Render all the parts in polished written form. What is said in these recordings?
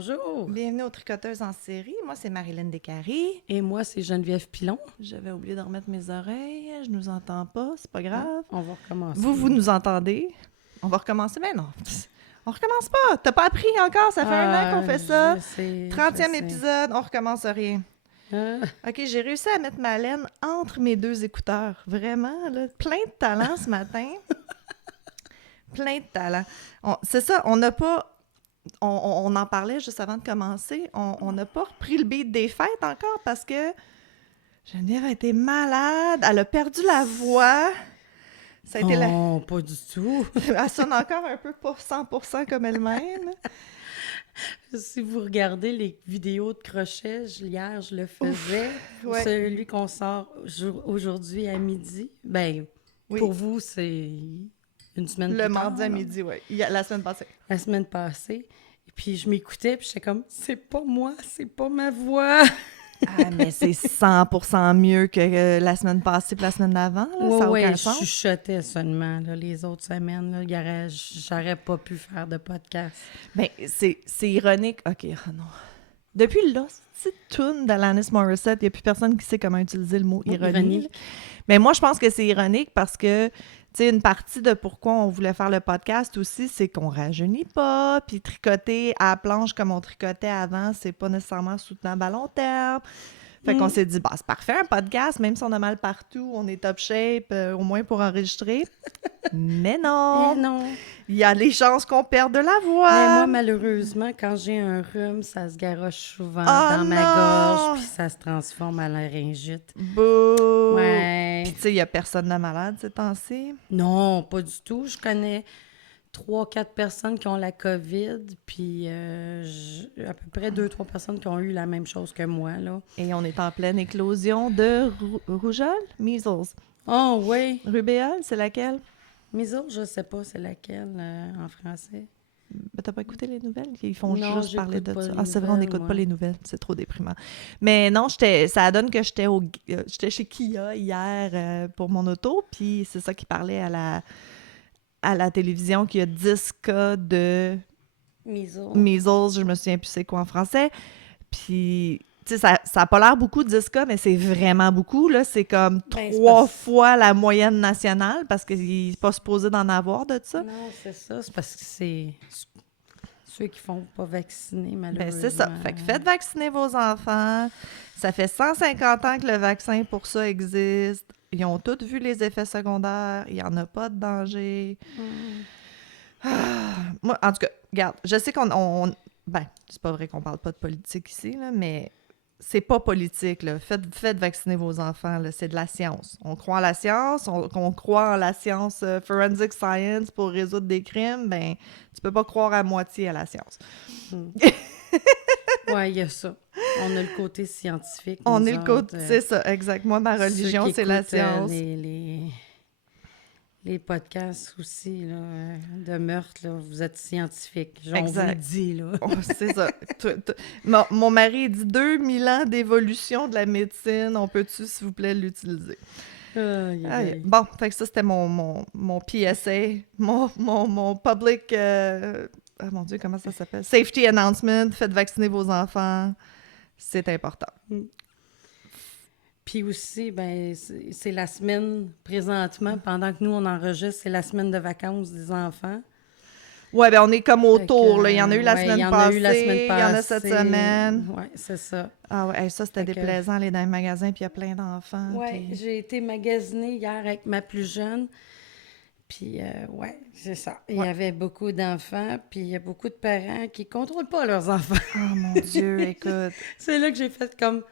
Bonjour. Bienvenue aux Tricoteuses en série. Moi, c'est Marilyn Descaries. Et moi, c'est Geneviève Pilon. J'avais oublié de remettre mes oreilles. Je nous entends pas, c'est pas grave. On va recommencer. Vous nous entendez? On va recommencer? Mais non, on recommence pas. T'as pas appris encore, ça fait un an qu'on fait ça. 30e épisode, on recommence rien. OK, j'ai réussi à mettre ma laine entre mes deux écouteurs. Vraiment, là, plein de talent ce matin. Plein de talent. C'est ça, on n'a pas... On en parlait juste avant de commencer. On n'a pas repris le beat des fêtes encore parce que Geneviève a été malade. Elle a perdu la voix. Ça a été non, pas du tout. Elle sonne encore un peu pas 100% comme elle-même. Si vous regardez les vidéos de crochet, hier, je le faisais. Ouais. Celui qu'on sort aujourd'hui à midi. Ben, Oui. pour vous, c'est une semaine plus Le tard. mardi à midi, oui. La semaine passée. La semaine passée. Et puis, je m'écoutais, puis j'étais comme, c'est pas moi, c'est pas ma voix. Ah, mais c'est 100% mieux que la semaine passée et la semaine d'avant. Là. Ça n'a aucun sens. Je chuchotais seulement. Là, les autres semaines, là, j'aurais pas pu faire de podcast. Bien, c'est ironique. OK, non. Depuis là, cette toune d'Alanis Morissette, il n'y a plus personne qui sait comment utiliser le mot ironie. Mais moi, je pense que c'est ironique parce que, tu sais, une partie de pourquoi on voulait faire le podcast aussi, c'est qu'on rajeunit pas, puis tricoter à la planche comme on tricotait avant, c'est pas nécessairement soutenable à long terme. Fait qu'on s'est dit, bah, c'est parfait, un podcast, même si on a mal partout, on est top shape, au moins pour enregistrer. Mais non! Mais non! Il y a les chances qu'on perde de la voix! Mais moi, malheureusement, quand j'ai un rhume, ça se garoche souvent dans ma gorge, puis ça se transforme à laryngite. Bouh! Ouais. Puis tu sais, il y a personne de malade ces temps-ci? Non, pas du tout. Je connais 3-4 personnes qui ont la COVID, puis à peu près 2-3 personnes qui ont eu la même chose que moi, là. Et on est en pleine éclosion de rougeole? Measles. Oh, oui! Rubéole, c'est laquelle? Measles, je sais pas c'est laquelle en français. Ben, t'as pas écouté les nouvelles? Ils font Non, juste parler de pas ça. les Ah, c'est vrai, on nouvelles, n'écoute moi. pas les nouvelles. C'est trop déprimant. Mais non, ça donne que j'étais chez Kia hier pour mon auto, puis c'est ça qui parlait à la télévision, qu'il y a 10 cas de measles. Je me souviens plus c'est quoi en français. Puis, tu sais, ça a pas l'air beaucoup, 10 cas, mais c'est vraiment beaucoup, là. C'est comme 3 fois la moyenne nationale, parce qu'il n'est pas supposé d'en avoir de ça. Non, c'est ça. C'est parce que c'est ceux qui font pas vacciner, malheureusement. Ben, c'est ça. Fait que faites vacciner vos enfants. Ça fait 150 ans que le vaccin pour ça existe. Ils ont tous vu les effets secondaires. Il n'y en a pas de danger. Moi, en tout cas, regarde, je sais ben, c'est pas vrai qu'on parle pas de politique ici, là, mais c'est pas politique, là. Faites vacciner vos enfants, là. C'est de la science. On croit en la science, on croit en la science forensic science pour résoudre des crimes, ben, tu peux pas croire à moitié à la science. Ouais, il y a ça. On a le côté scientifique. On est le côté, c'est ça, exact. Moi, ma religion, c'est la science. Les podcasts aussi, là, de meurtre, là, vous êtes scientifique. On Exact. vous le dit, là. Oh, c'est ça. Mon mari dit 2000 ans d'évolution de la médecine. On peut-tu, s'il vous plaît, l'utiliser? Bon, fait que ça, c'était mon PSA, mon public... oh mon Dieu, comment ça s'appelle? Safety announcement. Faites vacciner vos enfants. C'est important. Puis aussi, ben, c'est la semaine, présentement, pendant que nous, on enregistre, c'est la semaine de vacances des enfants. Ouais, ben on est comme autour, là. Il y en a eu la semaine passée, il y en a cette semaine. Ouais, c'est ça. Ah ouais, ça, c'était déplaisant, aller dans les magasins, puis il y a plein d'enfants. Ouais, puis... j'ai été magasiner hier avec ma plus jeune, puis ouais, c'est ça. Il y avait beaucoup d'enfants, puis il y a beaucoup de parents qui contrôlent pas leurs enfants. Oh mon Dieu, écoute. C'est là que j'ai fait comme...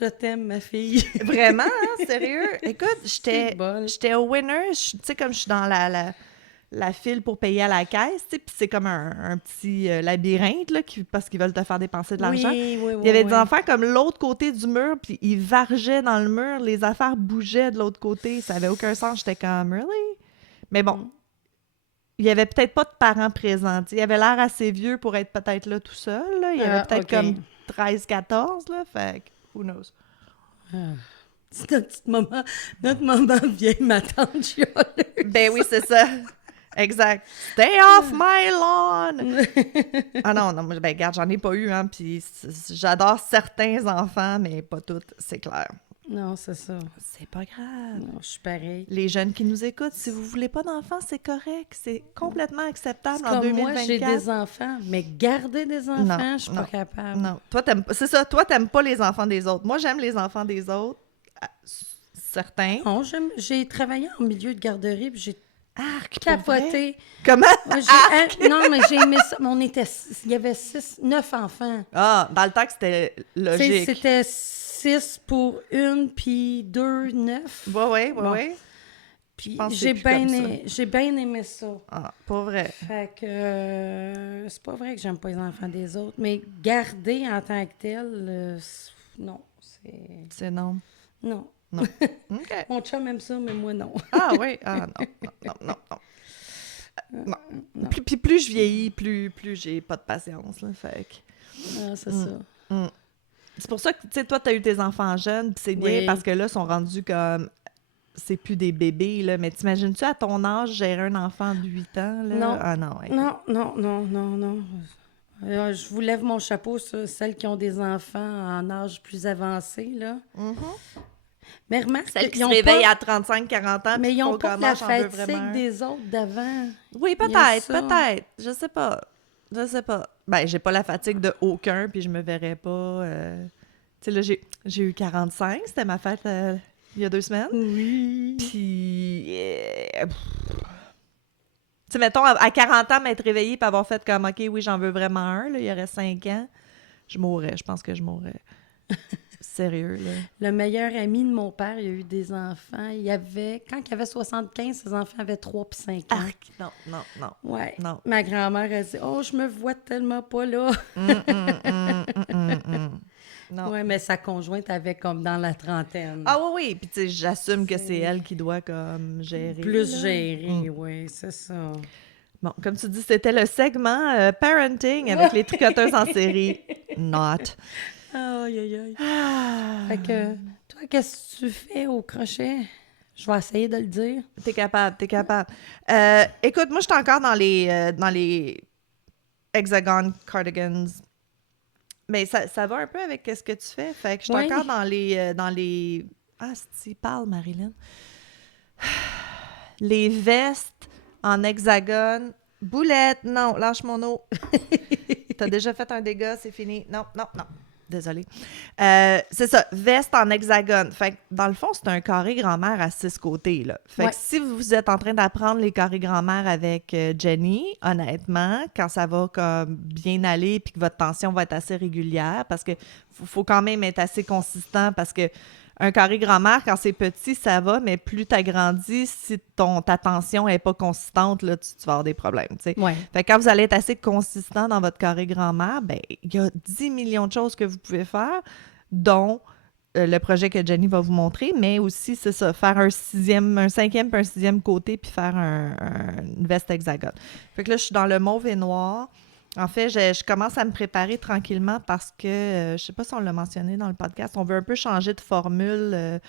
Je t'aime, ma fille. Vraiment, hein? Sérieux? Écoute, j'étais au winner. Tu sais, comme je suis dans la file pour payer à la caisse, tu sais, puis c'est comme un petit labyrinthe, là, parce qu'ils veulent te faire dépenser de l'argent. Oui, il y avait des enfants comme l'autre côté du mur, puis ils vargeaient dans le mur, les affaires bougeaient de l'autre côté. Ça avait aucun sens. J'étais comme, really? Mais bon, il y avait peut-être pas de parents présents. Il avait l'air assez vieux pour être peut-être là tout seul. Là. Il y avait peut-être comme 13-14, là, fait que... Who knows? C'est notre maman vieille, ma tante chialeuse. Ben oui, c'est ça. Exact. Stay off my lawn! Ah non, ben regarde, j'en ai pas eu, hein, puis j'adore certains enfants, mais pas toutes, c'est clair. Non, c'est ça. C'est pas grave. Non, je suis pareil. Les jeunes qui nous écoutent, si vous voulez pas d'enfants, c'est correct. C'est complètement acceptable C'est en comme 2024. moi, j'ai des enfants, mais garder des enfants, je suis pas capable. Non, c'est ça, toi, t'aimes pas les enfants des autres. Moi, j'aime les enfants des autres, certains. Non, j'ai travaillé en milieu de garderie, puis j'ai capoté. capoté. Comment? Non, mais j'ai aimé ça. Mais il y avait 9 enfants. Ah, dans le temps que c'était logique. C'était 6 pour une, puis 2, 9. Oui. Puis j'ai bien aimé ça. Ah, pas vrai. Fait que c'est pas vrai que j'aime pas les enfants des autres, mais garder en tant que tel, non. C'est non. Non. Non. OK. Mon chum aime ça, mais moi, non. Ah oui? Ah non. Non. Puis plus je vieillis, plus j'ai pas de patience, là, fait que... Ah, c'est ça. C'est pour ça que, tu sais, toi, t'as eu tes enfants jeunes, puis c'est bien parce que là, ils sont rendus comme... C'est plus des bébés, là, mais t'imagines-tu à ton âge gérer un enfant de 8 ans, là? Non. Ah non. Non. Je vous lève mon chapeau sur celles qui ont des enfants en âge plus avancé, là. Mm-hmm. Mais remarque, celles qui se réveillent à 35-40 ans, mais ils n'ont pas la fatigue fatigue des autres d'avant. Oui, peut-être. Je sais pas. Ben, j'ai pas la fatigue de aucun, puis je me verrais pas... Tu sais, là, j'ai eu 45, c'était ma fête il y a 2 semaines. Oui. Puis... Tu sais, mettons, à 40 ans, m'être réveillée et avoir fait comme, OK, oui, j'en veux vraiment un, là, il y aurait 5 ans, je pense que je mourrais. Sérieux, là. Le meilleur ami de mon père, il a eu des enfants. Quand il avait 75, ses enfants avaient 3 puis 5 ans. Arc! Non. Ouais. Non. Ma grand-mère, elle dit « Oh, je me vois tellement pas là! » Non. Ouais, mais sa conjointe avait comme dans la trentaine. Ah oui. Puis tu sais, j'assume que c'est elle qui doit comme gérer. Plus gérer, oui, c'est ça. Bon, comme tu dis, c'était le segment parenting avec les tricoteuses en série. Not. Aïe. Fait que, toi, qu'est-ce que tu fais au crochet? Je vais essayer de le dire. T'es capable. Écoute, moi, je suis encore dans les Hexagon cardigans. Mais ça va un peu avec ce que tu fais. Fait que je suis encore dans les... Ah, si, parle, Marilyn. Les vestes en hexagone. Boulette, non, lâche mon eau. T'as déjà fait un dégât, c'est fini. Non. Désolée. C'est ça, veste en hexagone. Fait que, dans le fond, c'est un carré grand-mère à 6 côtés, là. Fait que si vous êtes en train d'apprendre les carrés grand-mère avec Jenny, honnêtement, quand ça va comme bien aller puis que votre tension va être assez régulière, parce que faut quand même être assez consistant, parce que un carré grand-mère, quand c'est petit, ça va, mais plus tu agrandis, si ta tension n'est pas consistante, là, tu vas avoir des problèmes. T'sais. Ouais. Fait que quand vous allez être assez consistant dans votre carré grand-mère, ben il y a 10 millions de choses que vous pouvez faire, dont le projet que Jenny va vous montrer, mais aussi, c'est ça, faire un 5e puis un 6e côté, puis faire une veste hexagone. Fait que là, je suis dans le mauve et noir. En fait, je commence à me préparer tranquillement parce que, je sais pas si on l'a mentionné dans le podcast, on veut un peu changer de formule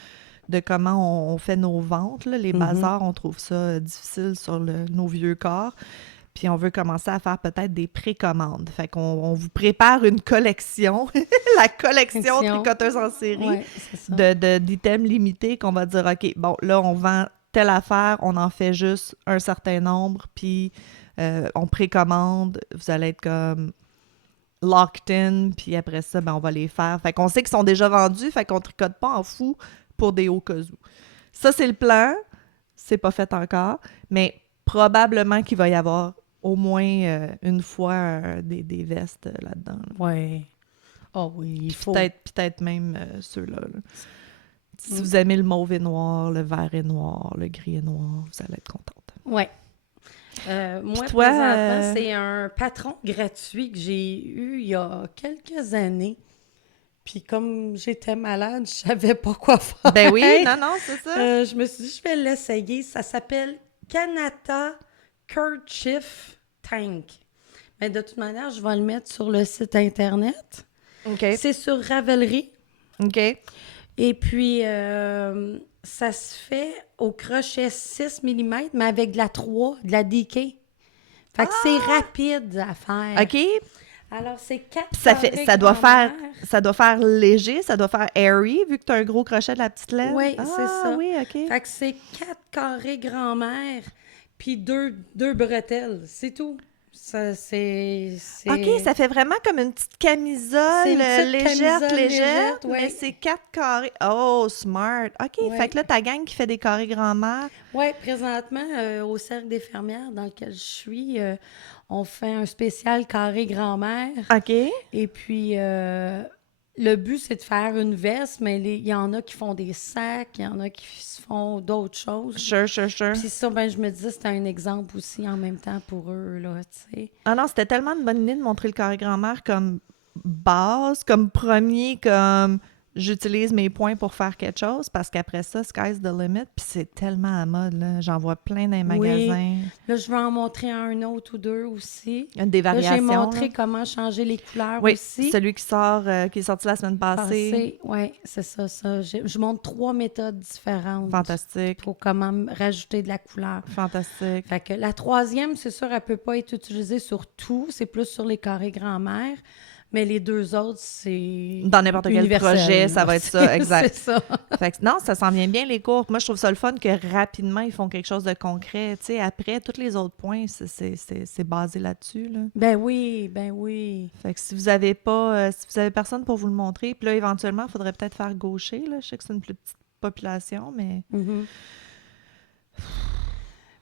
de comment on fait nos ventes. Là. Les bazars, on trouve ça difficile sur nos vieux corps. Puis on veut commencer à faire peut-être des précommandes. Fait qu'on vous prépare une collection, la collection tricoteuse en série d'items limités qu'on va dire, OK, bon, là, on vend telle affaire, on en fait juste un certain nombre, puis... on précommande, vous allez être comme locked in, puis après ça, ben, on va les faire. Fait qu'on sait qu'ils sont déjà vendus, fait qu'on tricote pas en fou pour des hauts cas où. Ça, c'est le plan. C'est pas fait encore, mais probablement qu'il va y avoir au moins une fois des vestes là-dedans. Là. Ouais. Oh oui, il faut. Peut-être même ceux-là. Là. Si vous aimez le mauve et noir, le vert et noir, le gris et noir, vous allez être contente. Ouais. Moi, toi, présentement, c'est un patron gratuit que j'ai eu il y a quelques années. Puis comme j'étais malade, je savais pas quoi faire. Ben oui, non, c'est ça. Je me suis dit, je vais l'essayer. Ça s'appelle Kanata Kerchief Tank. Mais de toute manière, je vais le mettre sur le site Internet. OK. C'est sur Ravelry. OK. Et puis, ça se fait au crochet 6 mm, mais avec de la 3, de la DK. Fait que c'est rapide à faire. OK. Alors, c'est 4 ça doit faire léger, ça doit faire airy, vu que tu as un gros crochet de la petite laine. Oui, c'est ça. Oui, OK. Fait que c'est 4 carrés grand-mère, puis 2 bretelles. C'est tout. Ça, c'est... OK, ça fait vraiment comme une petite camisole légère, ouais. mais c'est 4 carrés. Oh, smart. OK, Ouais. fait que là, ta gang qui fait des carrés grand-mère. Oui, présentement, au Cercle des fermières dans lequel je suis, on fait un spécial carré grand-mère. OK. Et puis, le but, c'est de faire une veste, mais il y en a qui font des sacs, il y en a qui font d'autres choses. Sure. Puis ça, ben, je me disais, c'était un exemple aussi en même temps pour eux, là, tu sais. Ah non, c'était tellement une bonne idée de montrer le carré grand-mère comme base, comme premier, comme j'utilise mes points pour faire quelque chose, parce qu'après ça, sky's the limit, puis c'est tellement à mode, là. J'en vois plein dans les magasins. Là, je vais en montrer un autre ou deux aussi. Il y a des variations. Là, j'ai montré comment changer les couleurs oui, aussi. celui qui est sorti la semaine passée. Oui, c'est ça. Je montre 3 méthodes différentes. Fantastique. Pour comment rajouter de la couleur. Fantastique. Fait que la troisième, c'est sûr, elle peut pas être utilisée sur tout. C'est plus sur les carrés grand-mère. Mais les deux autres, c'est dans n'importe quel projet, ça va être ça, exact. C'est ça. Fait que non, ça s'en vient bien, les cours. Moi, je trouve ça le fun que rapidement, ils font quelque chose de concret. Tu sais, après, tous les autres points, c'est basé là-dessus, là. Ben oui. Fait que si vous avez pas, si vous avez personne pour vous le montrer, puis là, éventuellement, il faudrait peut-être faire gaucher, là. Je sais que c'est une plus petite population, mais... Mm-hmm.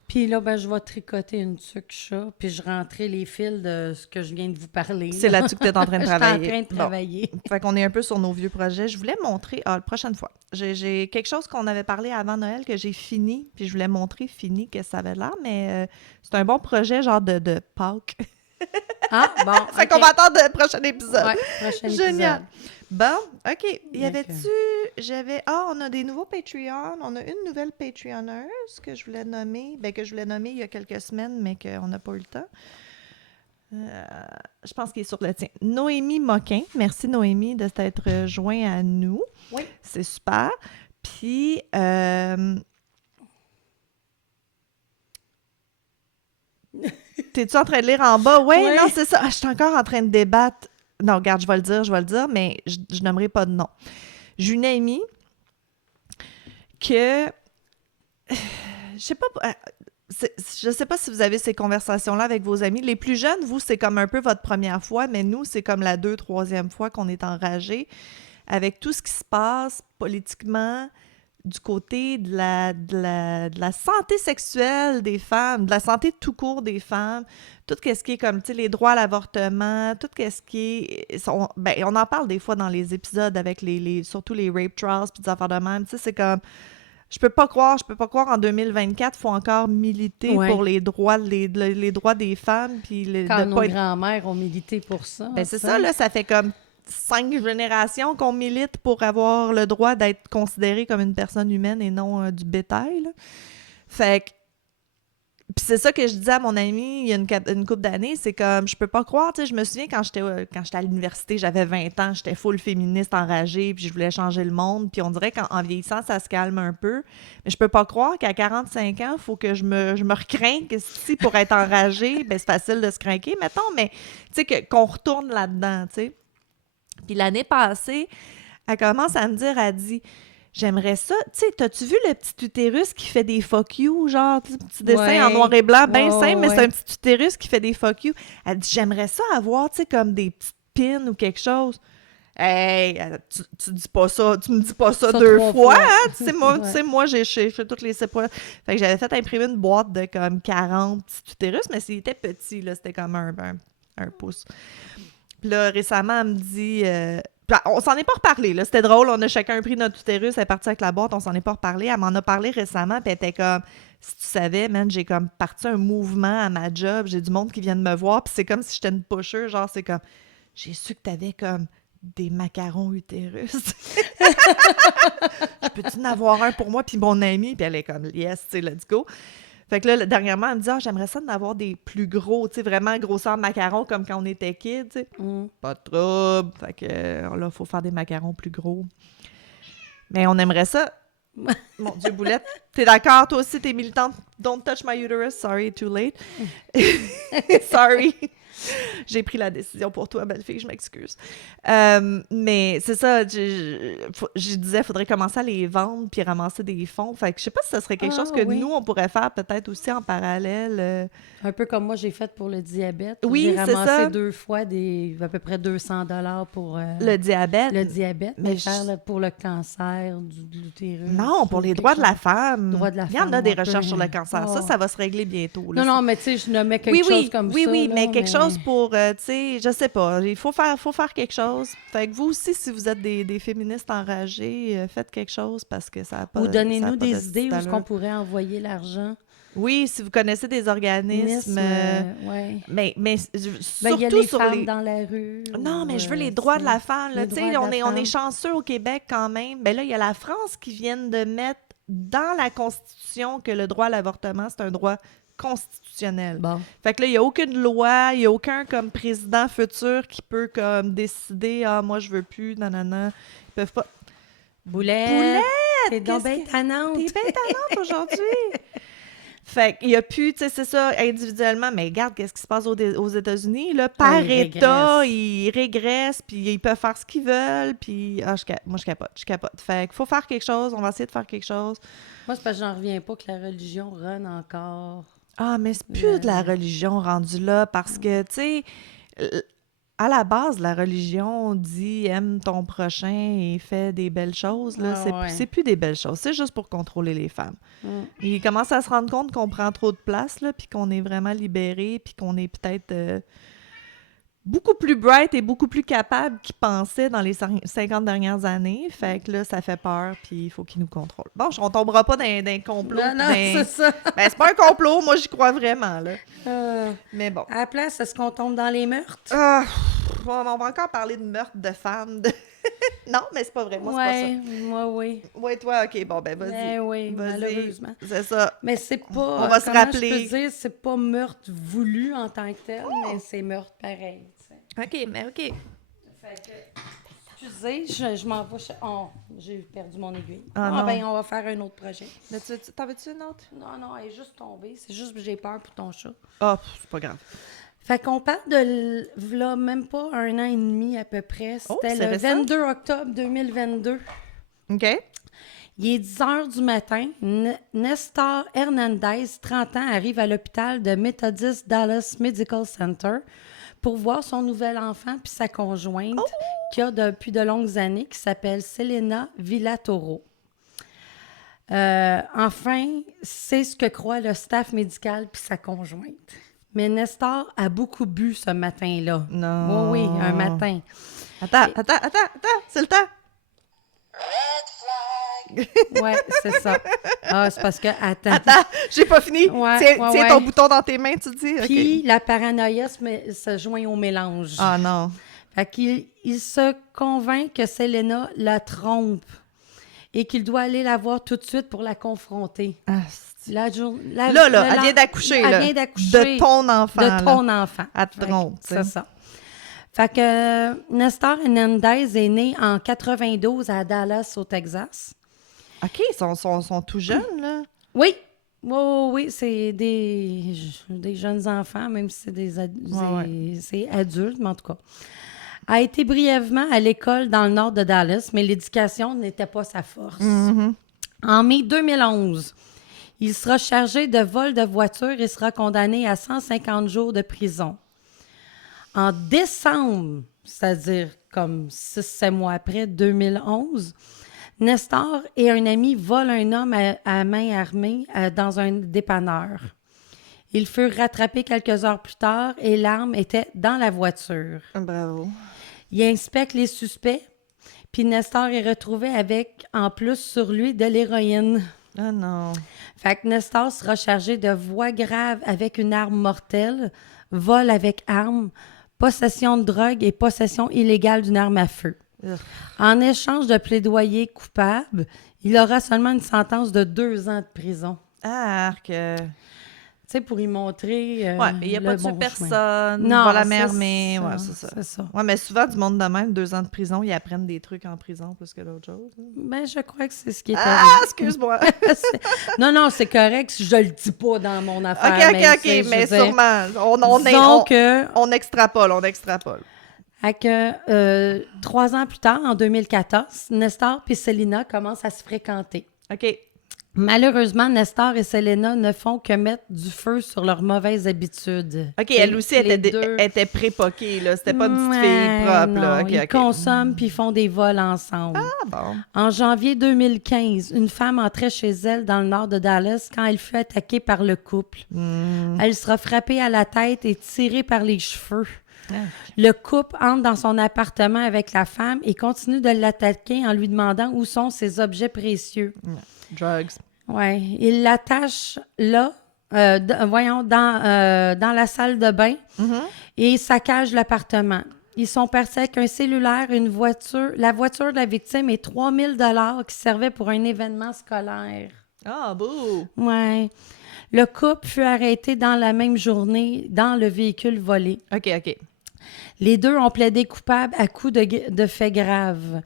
Puis là, ben, je vais tricoter une tuque chat, puis je rentrais les fils de ce que je viens de vous parler. C'est là-dessus que tu es en train de travailler. Je suis en train de travailler. Bon. Fait qu'on est un peu sur nos vieux projets. Je voulais montrer, la prochaine fois, j'ai quelque chose qu'on avait parlé avant Noël que j'ai fini, puis je voulais montrer fini que ça avait l'air, mais c'est un bon projet genre de Pâques. Ah, bon. Fait qu'on va attendre le prochain épisode. Ouais, prochain Génial. épisode. Bon, OK. On a des nouveaux Patreons. On a une nouvelle Patreonneuse que je voulais nommer. Que je voulais nommer il y a quelques semaines, mais qu'on n'a pas eu le temps. Je pense qu'il est sur le tien. Noémie Moquin. Merci, Noémie, de t'être joint à nous. Oui. C'est super. Puis, t'es-tu en train de lire en bas? Oui, non, c'est ça. Je suis encore en train de débattre. Non, regarde, je vais le dire, mais je nommerai pas de nom. J'ai une amie que... Je sais pas si vous avez ces conversations-là avec vos amis. Les plus jeunes, vous, c'est comme un peu votre première fois, mais nous, c'est comme la 2e, 3e fois qu'on est enragés avec tout ce qui se passe politiquement du côté de la santé sexuelle des femmes, de la santé tout court des femmes, tout ce qui est comme, tu sais, les droits à l'avortement, tout ce qui est... on en parle des fois dans les épisodes avec surtout les rape trials puis des affaires de même, tu sais, c'est comme... Je peux pas croire en 2024, il faut encore militer pour les droits des femmes. Puis quand nos grands-mères ont milité pour ça. Ben c'est ça, là, ça fait comme 5 générations qu'on milite pour avoir le droit d'être considéré comme une personne humaine et non du bétail, là. Fait que... Puis c'est ça que je disais à mon ami il y a une couple d'années, c'est comme, je peux pas croire, tu sais, je me souviens quand j'étais à l'université, j'avais 20 ans, j'étais full féministe enragée, puis je voulais changer le monde, puis on dirait qu'en vieillissant, ça se calme un peu, mais je peux pas croire qu'à 45 ans, il faut que je me recrinque, si pour être enragée, ben c'est facile de se crinquer, mettons, mais tu sais, qu'on retourne là-dedans, tu sais. Puis l'année passée, elle commence à me dire, elle dit... J'aimerais ça. Tu sais, t'as-tu vu le petit utérus qui fait des fuck you, genre, petit dessin en noir et blanc, bien simple, mais c'est un petit utérus qui fait des fuck you. Elle dit, j'aimerais ça avoir, tu sais, comme des petites pins ou quelque chose. Hey, tu dis pas ça, tu me dis pas ça 2 fois, hein? Tu sais, moi, j'ai fait toutes les sépoiles. Fait que j'avais fait imprimer une boîte de comme 40 petits utérus, mais s'il était petit, là, c'était comme un pouce. Puis là, récemment, elle me dit... on s'en est pas reparlé, là. C'était drôle, on a chacun pris notre utérus, elle est partie avec la boîte, on s'en est pas reparlé. Elle m'en a parlé récemment, puis elle était comme, si tu savais, man, j'ai comme parti un mouvement à ma job, j'ai du monde qui vient de me voir, puis c'est comme si j'étais une pusher, genre, c'est comme, j'ai su que t'avais comme des macarons utérus. Je peux-tu en avoir un pour moi, puis mon ami, puis elle est comme, yes, tu sais, let's go. Fait que là, dernièrement, elle me dit « j'aimerais ça d'en avoir des plus gros, tu sais, vraiment grosseur macarons comme quand on était kids, tu sais. Pas de trouble. Fait que là, il faut faire des macarons plus gros. Mais on aimerait ça Mon Dieu, Boulette. T'es d'accord? Toi aussi, t'es militante. Don't touch my uterus. Sorry, too late. Sorry. J'ai pris la décision pour toi, belle fille, je m'excuse. Mais c'est ça, je disais, il faudrait commencer à les vendre puis ramasser des fonds. Fait que je sais pas si ça serait quelque chose que nous, on pourrait faire peut-être aussi en parallèle. Un peu comme moi, j'ai fait pour le diabète. Oui, j'ai c'est ramassé ça. 2 fois à peu près 200$ pour le diabète. le diabète, mais pour le cancer de l'utérus. Non, pour les droits de la femme. Il y en a des recherches sur le cancer. Ça va se régler bientôt. Là, non, mais tu sais, je nommais quelque chose comme ça. Oui, là, mais quelque chose pour, tu sais, je sais pas, il faut faire quelque chose. Fait que vous aussi, si vous êtes des féministes enragées, faites quelque chose parce que ça n'a pas ou donnez-nous des de idées où est-ce allure. qu'on pourrait envoyer l'argent. Oui, si vous connaissez des organismes. Ouais. Mais surtout il y a les sur femmes dans la rue. Non, mais je veux les droits de la femme. Là, on est chanceux au Québec quand même. Ben là, il y a la France qui vient de mettre dans la Constitution que le droit à l'avortement, c'est un droit constitutionnel. Bon. Fait que là, il n'y a aucune loi, il n'y a aucun comme président futur qui peut comme décider « Ah, moi, je veux plus, nanana. » Ils peuvent pas... Boulette! T'es donc bien tannante! T'es bien tannante aujourd'hui! Fait qu'il n'y a plus, tu sais, c'est ça, individuellement, mais regarde qu'est-ce qui se passe aux États-Unis, là, par État, ils régressent, puis ils peuvent faire ce qu'ils veulent, puis moi, je capote. Fait qu'il faut faire quelque chose, on va essayer de faire quelque chose. Moi, c'est parce que j'en reviens pas que la religion run encore. Ah, mais c'est plus de la religion rendue là, parce que, tu sais, à la base, la religion dit « aime ton prochain et fais des belles choses ». C'est plus des belles choses, c'est juste pour contrôler les femmes. Ils commencent à se rendre compte qu'on prend trop de place, là, puis qu'on est vraiment libérés, puis qu'on est peut-être beaucoup plus bright et beaucoup plus capable qu'ils pensaient dans les 50 dernières années. Fait que là, ça fait peur, puis il faut qu'ils nous contrôlent. Bon, on tombera pas dans un complot. Non, c'est ça. Ben, c'est pas un complot, moi, j'y crois vraiment, là. Mais bon. À la place, est-ce qu'on tombe dans les meurtres? On va encore parler de meurtre de femmes. Non, mais c'est pas vrai. Moi, c'est pas ça. Moi, oui. Ouais, toi, OK. Bon, ben, vas-y. Ben oui, vas-y. malheureusement. C'est ça. Mais c'est pas... On va se rappeler. Je peux dire, c'est pas meurtre voulu en tant que tel, mais c'est meurtre pareil. T'sais. OK, mais OK. Fait que... Excusez, je m'en vais... j'ai perdu mon aiguille. Non. Ben, on va faire un autre projet. Mais t'en veux-tu une autre? Non, elle est juste tombée. C'est juste que j'ai peur pour ton chat. Ah, c'est pas grave. Fait qu'on parle de là, même pas 1 an et demi à peu près. C'était le 22 octobre 2022. OK. Il est 10 heures du matin. Nestor Hernandez, 30 ans, arrive à l'hôpital de Methodist Dallas Medical Center pour voir son nouvel enfant puis sa conjointe qui a depuis de longues années, qui s'appelle Selena Villatoro. Enfin, c'est ce que croit le staff médical puis sa conjointe. Mais Nestor a beaucoup bu ce matin-là. Non. Oui, un matin. Attends, c'est le temps. Red flag. Ouais, c'est ça. Ah, c'est parce que, attends, j'ai pas fini. Tiens ton bouton dans tes mains, tu dis. Puis la paranoïa se joint au mélange. Ah non. Fait qu'il se convainc que Selena la trompe et qu'il doit aller la voir tout de suite pour la confronter. Ah, elle vient d'accoucher. De ton enfant. De ton enfant. Elle te trompe. C'est ça. Fait que Nestor Hernandez est né en 92 à Dallas, au Texas. OK, ils sont tout jeunes, là. Oui. Oui, c'est des jeunes enfants, même si c'est adulte, mais en tout cas. A été brièvement à l'école dans le nord de Dallas, mais l'éducation n'était pas sa force. Mm-hmm. En mai 2011, il sera chargé de vol de voiture et sera condamné à 150 jours de prison. En décembre, c'est-à-dire comme 6-7 mois après, 2011, Nestor et un ami volent un homme à main armée dans un dépanneur. Ils furent rattrapés quelques heures plus tard et l'arme était dans la voiture. Bravo. Il inspecte les suspects, puis Nestor est retrouvé avec, en plus sur lui, de l'héroïne. Ah non. Fait que Nestor sera chargé de voies graves avec une arme mortelle, vol avec arme, possession de drogue et possession illégale d'une arme à feu. En échange de plaidoyer coupable, il aura seulement une sentence de 2 ans de prison. Arc. Tu sais, pour y montrer Ouais, il n'y a pas tué personne, non, va la mer, mais ouais, c'est ça. Ouais, mais souvent, du monde de même, 2 ans de prison, ils apprennent des trucs en prison plus que d'autres choses. Ben, je crois que c'est ce qui est arrivé. Ah, excuse-moi! Non, c'est correct, je le dis pas dans mon affaire. OK, mais sûrement. On extrapole. Fait que 3 ans plus tard, en 2014, Nestor et Selena commencent à se fréquenter. OK. Malheureusement, Nestor et Selena ne font que mettre du feu sur leurs mauvaises habitudes. OK, elle aussi était prépoquée, là. C'était pas une petite fille propre, non, là. Okay, ils consomment puis font des vols ensemble. Ah, bon. En janvier 2015, une femme entrait chez elle dans le nord de Dallas quand elle fut attaquée par le couple. Elle sera frappée à la tête et tirée par les cheveux. Le couple entre dans son appartement avec la femme et continue de l'attaquer en lui demandant où sont ses objets précieux. Drugs. Oui. Il l'attache là, dans la salle de bain et saccage l'appartement. Ils sont partis avec un cellulaire, une voiture, la voiture de la victime et 3 000 $ qui servaient pour un événement scolaire. Ah, beau! Oui. Le couple fut arrêté dans la même journée dans le véhicule volé. OK. Les deux ont plaidé coupables à coups de faits graves.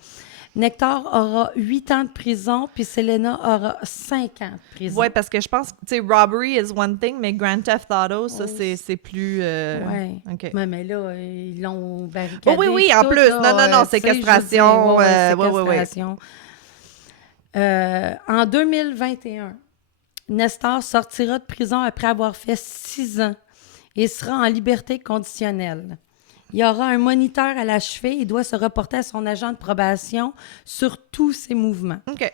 Nectar aura 8 ans de prison, puis Selena aura 5 ans de prison. Oui, parce que je pense que, tu sais, robbery is one thing, mais Grand Theft Auto, ça, c'est plus... Oui. OK. Mais là, ils l'ont barricadé. Oui, en tout, plus. Là, Non, séquestration. Séquestration. En 2021, Nestor sortira de prison après avoir fait 6 ans et sera en liberté conditionnelle. Il y aura un moniteur à la cheville et doit se reporter à son agent de probation sur tous ses mouvements. OK.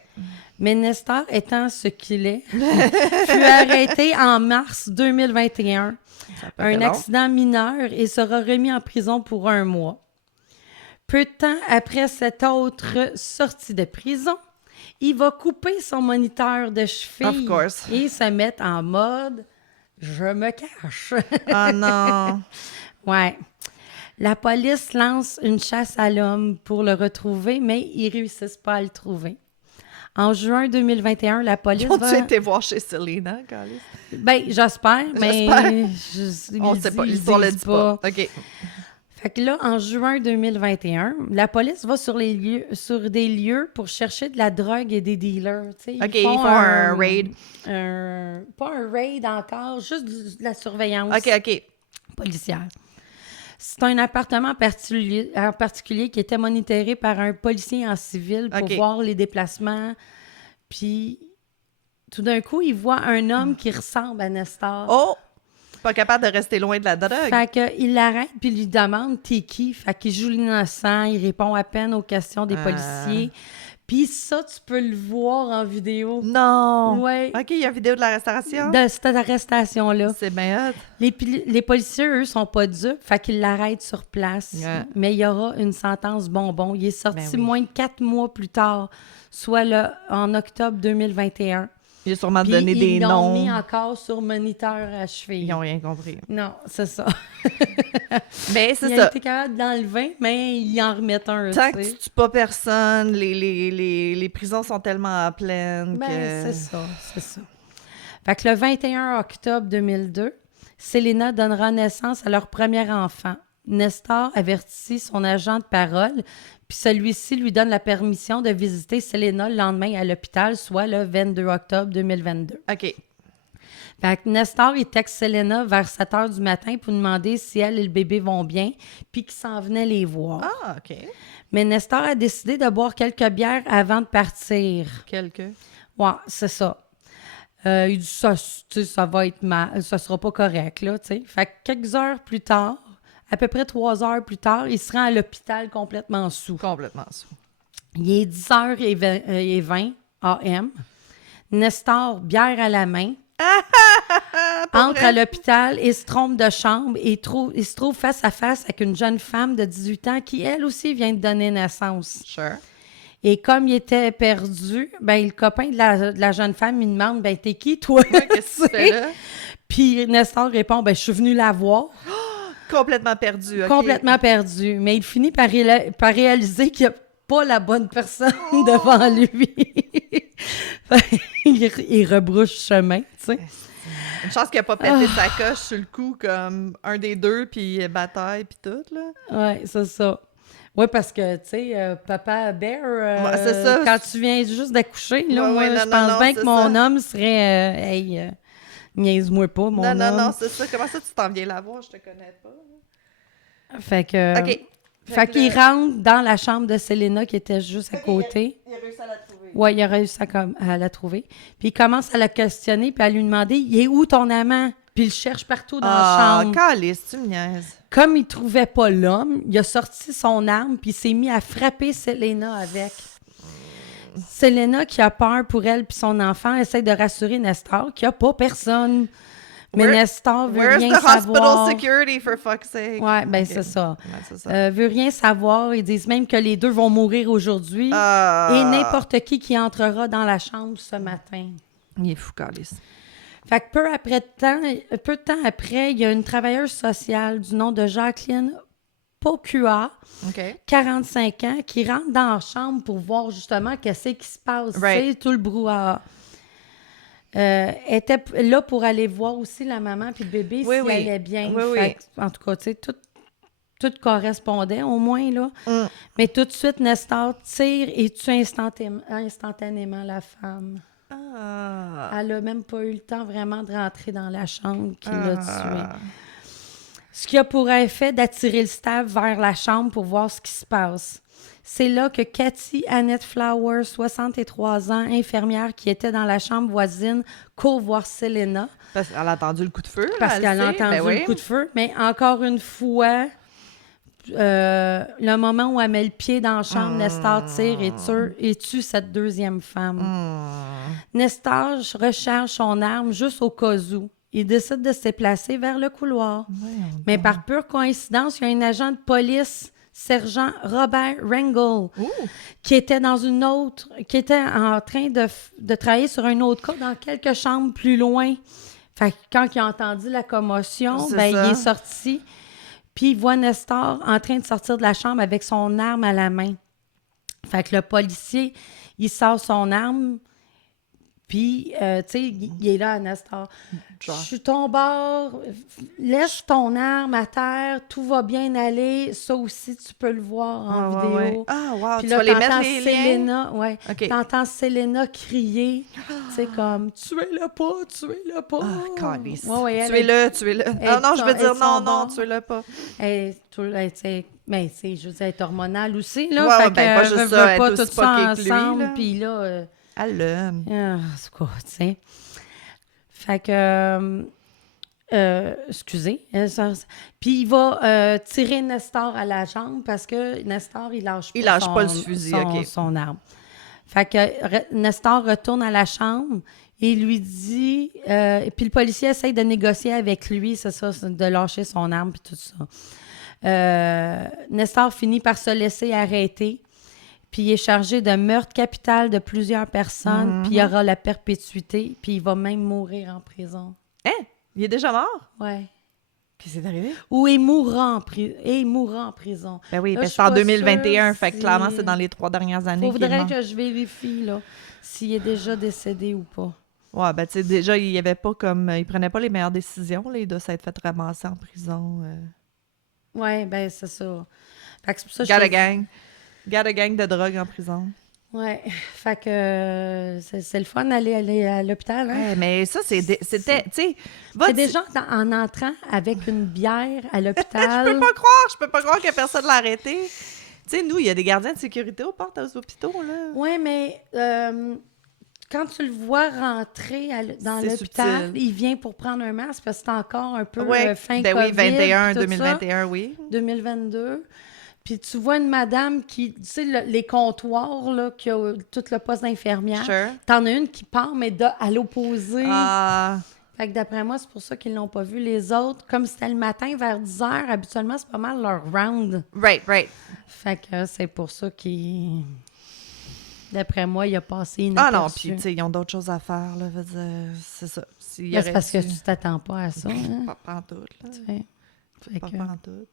Mais Nestor, étant ce qu'il est, fut arrêté en mars 2021. Un accident mineur et sera remis en prison pour 1 mois. Peu de temps après cette autre sortie de prison, il va couper son moniteur de cheville et se mettre en mode « je me cache ». Ah non! Ouais. La police lance une chasse à l'homme pour le retrouver, mais ils ne réussissent pas à le trouver. En juin 2021, la police Ont-tu été voir chez Selena, Carlis? Ben, j'espère, mais... On ne sait pas, l'histoire ne le dit pas. OK. Fait que là, en juin 2021, la police va sur des lieux pour chercher de la drogue et des dealers. OK, ils font un raid. Pas un raid encore, juste de la surveillance OK. policière. C'est un appartement en particulier qui était monitoré par un policier en civil pour voir les déplacements. Puis, tout d'un coup, il voit un homme qui ressemble à Nestor. Oh! Pas capable de rester loin de la drogue. Fait qu'il l'arrête puis lui demande « T'es qui? » Fait qu'il joue l'innocent, il répond à peine aux questions des policiers. Puis ça, tu peux le voir en vidéo. Non! Ouais. OK, il y a une vidéo de l'arrestation? De cette arrestation-là. C'est bien hot. Les policiers, eux, sont pas dupes, fait qu'ils l'arrêtent sur place. Mais il y aura une sentence bonbon. Il est sorti moins de 4 mois plus tard, soit en octobre 2021. Il a sûrement donné des noms. Ils l'ont mis encore sur moniteur à cheville. Ils n'ont rien compris. Non, c'est ça. Mais c'est ça. Il a été capable d'enlever, mais il en remet un. Tant que tu tues pas personne, les prisons sont tellement pleines que... c'est ça. Fait que le 21 octobre 2002, Selena donnera naissance à leur premier enfant. Nestor avertit son agent de parole, puis celui-ci lui donne la permission de visiter Selena le lendemain à l'hôpital, soit le 22 octobre 2022. OK. Fait que Nestor, il texte Selena vers 7 h du matin pour demander si elle et le bébé vont bien, puis qu'il s'en venait les voir. Ah, OK. Mais Nestor a décidé de boire quelques bières avant de partir. Quelques? Ouais, c'est ça. Il dit ça va être mal, ça sera pas correct, là, tu sais. Fait que quelques heures plus tard, à peu près 3 heures plus tard, il se rend à l'hôpital complètement sous. Complètement sous. Il est 10h20 AM. Nestor, bière à la main, entre à l'hôpital et se trompe de chambre et il se trouve face à face avec une jeune femme de 18 ans qui, elle aussi, vient de donner naissance. Sure. Et comme il était perdu, ben le copain de la jeune femme lui demande « Ben, t'es qui, toi? » Qu'est-ce que tu fais là? Puis Nestor répond « Ben, je suis venu la voir. » Complètement perdu, OK. Complètement perdu. Mais il finit par réaliser qu'il n'y a pas la bonne personne devant lui. Il rebrousse chemin, tu sais. Une chance qu'il a pas pété sa coche sur le coup comme un des deux, puis bataille, puis tout, là. Ouais, c'est ça. Oui, parce que, tu sais, Papa Bear, C'est ça. quand tu viens juste d'accoucher, là, Ouais, moi, non, je non, pense non, bien c'est que mon ça. homme serait... hey, niaise-moi pas, mon homme. Non, c'est ça. Comment ça, tu t'en viens la voir? Je te connais pas. Fait que... OK. Fait qu'il rentre dans la chambre de Selena qui était juste à côté. Il a réussi à la trouver. Oui, il a réussi à la trouver. Puis il commence à la questionner puis à lui demander « Il est où ton amant? » Puis il le cherche partout dans la chambre. Calice, tu me niaises. Comme il trouvait pas l'homme, il a sorti son arme puis il s'est mis à frapper Selena avec. Selena, qui a peur pour elle puis son enfant, essaie de rassurer Nestor qu'il n'y a pas personne. Mais Nestor veut Where's rien the hospital savoir. security, for fuck's sake? Ouais, ben Ok. c'est ça. Ouais, c'est ça. Veut rien savoir. Ils disent même que les deux vont mourir aujourd'hui. Et n'importe qui entrera dans la chambre ce matin. Il est fou, calice. Fait que peu de temps après, il y a une travailleuse sociale du nom de Jacqueline Pocua, OK. 45 ans, qui rentre dans la chambre pour voir justement qu'est-ce qui se passe, Right. tu sais, tout le brouhaha. Était là pour aller voir aussi la maman puis le bébé Oui, si oui. elle allait bien. Oui, Fait que, en tout cas, tu sais, tout correspondait au moins, là. Mm. Mais tout de suite, Nestor tire et tue instantanément la femme. Elle n'a même pas eu le temps vraiment de rentrer dans la chambre qu'il l'a tuée. Ce qui a pour effet d'attirer le staff vers la chambre pour voir ce qui se passe. C'est là que Cathy Annette Flower, 63 ans, infirmière qui était dans la chambre voisine, court voir Selena. Parce qu'elle a entendu le coup de feu. Là, Parce qu'elle a le sait. entendu Ben le coup de feu. Mais encore une fois, le moment où elle met le pied dans la chambre, Nestor tire et tue cette deuxième femme. Nestor recharge son arme juste au cas où. Il décide de se déplacer vers le couloir. Mais par pure coïncidence, il y a un agent de police, sergent Robert Rangel, qui était en train de travailler sur un autre cas dans quelques chambres plus loin. Fait que quand il a entendu la commotion, C'est il ça. est sorti. Puis il voit Nestor en train de sortir de la chambre avec son arme à la main. Fait que le policier, il sort son arme. Puis, tu sais, il est là à Nestor. Je suis ton bord, laisse ton arme à terre, tout va bien aller. Ça aussi, tu peux le voir en vidéo. Ouais. Ah, wow, Puis tu là, vas les mettre t'entends les liens? Selena, ouais. OK. T'entends Selena crier, tu sais, comme « Tuez-le pas! » Ah, calice. Ouais, elle Tuez-le. Ah non, je veux dire non, bon. tuez-le pas. tu sais, mais tu sais, je veux dire, elle est hormonale aussi, là. Ouais, fait ben, que, pas juste veut ça, elle est pas aussi tout ça poquée que lui, ensemble, là. puis là... Elle l'aime. c'est quoi, tu sais. Fait que... excusez. Puis il va tirer Nestor à la jambe parce que Nestor, il lâche pas le fusil, OK. son arme. Fait que Nestor retourne à la chambre et lui dit... puis le policier essaye de négocier avec lui, c'est ça, de lâcher son arme puis tout ça. Nestor finit par se laisser arrêter. Puis il est chargé de meurtre capital de plusieurs personnes, puis il aura la perpétuité, puis il va même mourir en prison. Hein? Il est déjà mort? Ouais. Qu'est-ce qui est arrivé? Ou il mourra en prison. Ben oui, Là, ben je suis c'est en pas 2021, sûre fait que si- clairement, c'est dans les 3 dernières années qu'il est Faudrait mort. que je vérifie, là, s'il est déjà décédé ou pas. Ouais, ben tu sais, déjà, il y avait pas comme... il prenait pas les meilleures décisions, là. Il doit s'être fait ramasser en prison. Ouais, ben c'est ça. Fait que c'est pour ça que Got a gang de drogue en prison. Ouais, fait que c'est le fun d'aller à l'hôpital, hein? Ouais, mais ça, c'était... Tu sais, C'est des gens en entrant avec une bière à l'hôpital. Je peux pas croire que personne l'a arrêté. Tu sais, nous, il y a des gardiens de sécurité aux portes aux hôpitaux, là. Oui, mais quand tu le vois rentrer dans C'est l'hôpital, subtil. il vient pour prendre un masque parce que c'est encore un peu Ouais, fin ben COVID. oui, 21, puis tout 2021, oui. ça, 2022. Puis tu vois une madame qui, tu sais, les comptoirs, là, qui a tout le poste d'infirmière. Sure. T'en as une qui part, mais à l'opposé. Ah, Fait que d'après moi, c'est pour ça qu'ils l'ont pas vu. Les autres, comme c'était le matin vers 10h, habituellement, c'est pas mal leur round. right. Fait que c'est pour ça qu'ils... D'après moi, il a passé Ah inaperçu. non, puis tu sais, ils ont d'autres choses à faire, là. Je veux dire, c'est ça. S'il Mais c'est aurait parce que dû- tu t'attends pas à ça. Hein? Pas pantoute, là. Tu sais. Fait Pas que- pantoute.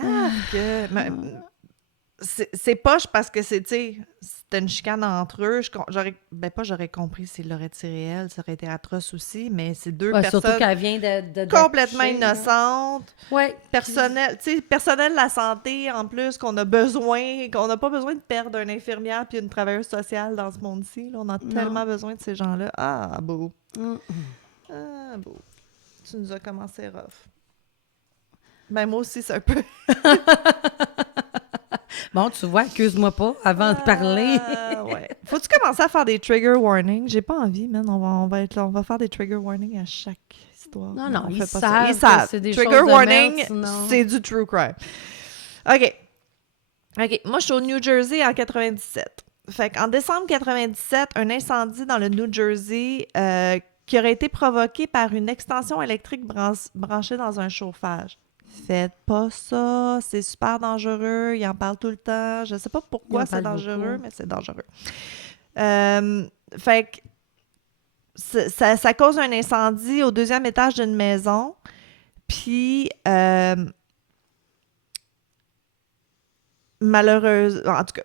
Ah, que... c'est poche parce que c'était une chicane entre eux. J'aurais compris s'il l'aurait tiré elle, ça aurait été atroce aussi, mais c'est deux personnes surtout qu'elle vient de complètement d'accoucher, innocentes. Ouais. Personnel de la santé, en plus, qu'on n'a pas besoin de perdre une infirmière puis une travailleuse sociale dans ce monde-ci. Là. On a tellement besoin de ces gens-là. Ah, beau. Ah, beau. Tu nous as commencé rough. Ben, moi aussi, c'est un peu... Bon, tu vois, accuse-moi pas avant de parler. Ouais. Faut-tu commencer à faire des trigger warnings? J'ai pas envie, man. On va faire des trigger warnings à chaque histoire. Non, ils savent. Ils savent. C'est des trigger choses warning, de merde, c'est du true crime. OK. Moi, je suis au New Jersey en 97. Fait qu'en décembre 97, un incendie dans le New Jersey qui aurait été provoqué par une extension électrique branchée dans un chauffage. Faites pas ça, c'est super dangereux, ils en parlent tout le temps. Je sais pas pourquoi c'est dangereux, mais c'est dangereux. Fait que ça cause un incendie au 2e étage d'une maison. Puis, malheureusement, en tout cas,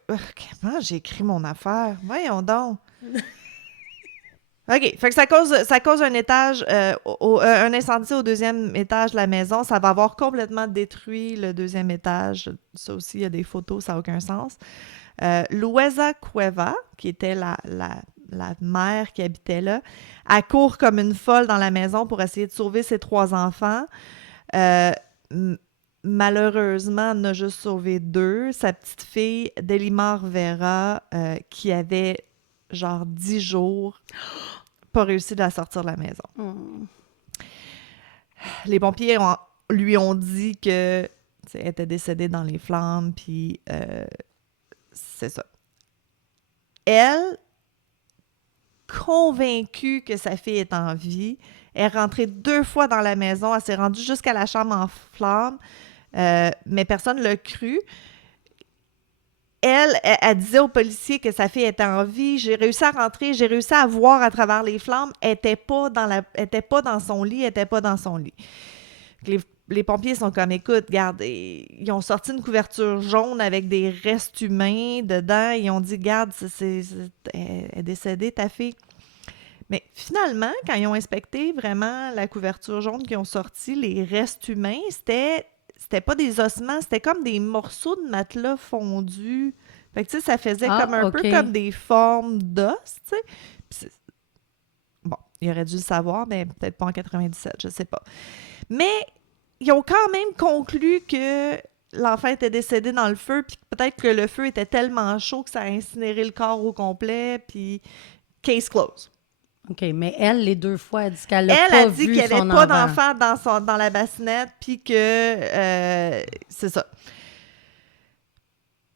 comment j'ai écrit mon affaire? Voyons donc. OK. Fait que ça cause un étage, un incendie au 2e étage de la maison. Ça va avoir complètement détruit le 2e étage. Ça aussi, il y a des photos, ça n'a aucun sens. Luisa Cueva, qui était la mère qui habitait là, elle court comme une folle dans la maison pour essayer de sauver ses 3 enfants. Malheureusement, elle en a juste sauvé 2. Sa petite fille, Delimar Vera, qui avait genre 10 jours, pas réussi de la sortir de la maison. Les pompiers lui ont dit que elle était décédée dans les flammes, puis c'est ça. Elle, convaincue que sa fille est en vie, est rentrée 2 fois dans la maison. Elle s'est rendue jusqu'à la chambre en flammes, mais personne ne l'a cru. Elle disait aux policiers que sa fille était en vie. J'ai réussi à rentrer, j'ai réussi à voir à travers les flammes. Elle n'était pas dans son lit. Les pompiers sont comme, écoute, regarde, ils ont sorti une couverture jaune avec des restes humains dedans. Ils ont dit, regarde, elle est décédée, ta fille. Mais finalement, quand ils ont inspecté vraiment la couverture jaune qu'ils ont sorti, les restes humains, c'était pas des ossements, c'était comme des morceaux de matelas fondus. Fait que, tu sais, ça faisait comme un peu comme des formes d'os, tu sais. Bon, il aurait dû le savoir, mais peut-être pas en 97, je sais pas. Mais ils ont quand même conclu que l'enfant était décédé dans le feu, puis peut-être que le feu était tellement chaud que ça a incinéré le corps au complet, puis case closed. OK, mais elle, les 2 fois, elle dit qu'elle n'a pas vu son enfant. Elle a dit qu'il n'y avait pas d'enfant dans la bassinette, puis que c'est ça.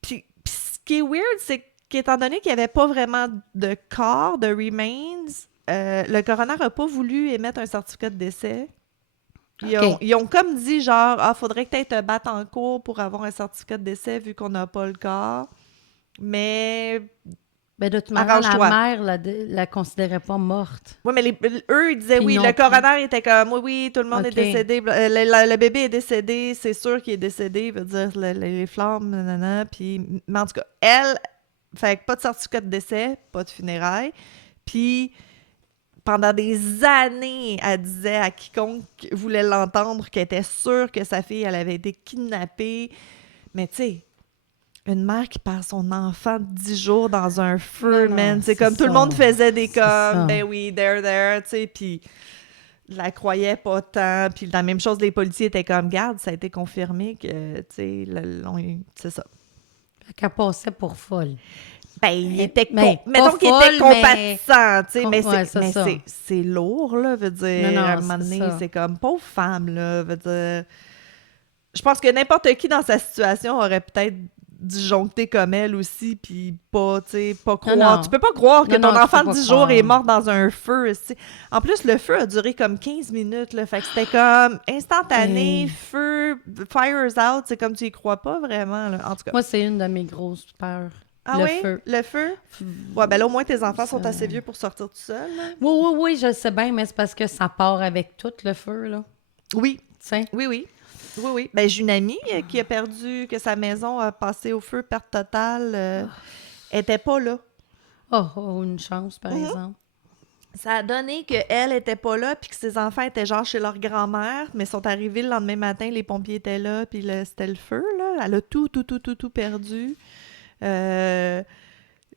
Puis ce qui est weird, c'est qu'étant donné qu'il n'y avait pas vraiment de corps, de remains, le coroner n'a pas voulu émettre un certificat de décès. Ils ont comme dit, genre, faudrait que tu te battes en cours pour avoir un certificat de décès vu qu'on n'a pas le corps. Mais... Ben de toute manière, la mère la considérait pas morte. Oui, mais eux, ils disaient, le coroner était comme, oui, tout le monde est décédé. Le bébé est décédé, c'est sûr qu'il est décédé, veut dire les flammes, nanana. Puis, mais en tout cas, elle, fait pas de certificat de décès, pas de funérailles. Puis, pendant des années, elle disait à quiconque voulait l'entendre qu'elle était sûre que sa fille, elle avait été kidnappée. Mais tu sais, une mère qui perd son enfant de 10 jours dans un feu, man. C'est comme ça. Tout le monde faisait des comme, ben oui, there, tu sais, puis la croyait pas tant. Puis la même chose, les policiers étaient comme, garde, ça a été confirmé que, tu sais, c'est ça. Qu'elle passait pour folle. Ben, il était mettons qu'il était compatissant, tu sais, mais c'est lourd, là, veut dire, à un moment donné, c'est comme, pauvre femme, là, veut dire... Je pense que n'importe qui dans sa situation aurait peut-être disjoncté comme elle aussi, puis pas croire. Non. Tu peux pas croire que ton enfant de 10 jours est mort dans un feu. T'sais. En plus, le feu a duré comme 15 minutes, là, fait que c'était comme instantané, feu, fires out, c'est comme tu y crois pas vraiment, là. En tout cas. Moi, c'est une de mes grosses peurs. Feu. Le feu? Ouais, ben là, au moins, tes enfants sont assez vieux pour sortir tout seuls. Oui, je sais bien, mais c'est parce que ça part avec tout, le feu, là. Oui. T'sais? Oui. Oui, oui. Ben, j'ai une amie qui a perdu, que sa maison a passé au feu, perte totale. Elle était pas là. Une chance, par exemple. Ça a donné qu'elle était pas là, puis que ses enfants étaient genre chez leur grand-mère, mais sont arrivés le lendemain matin, les pompiers étaient là, puis c'était le feu, là. Elle a tout perdu.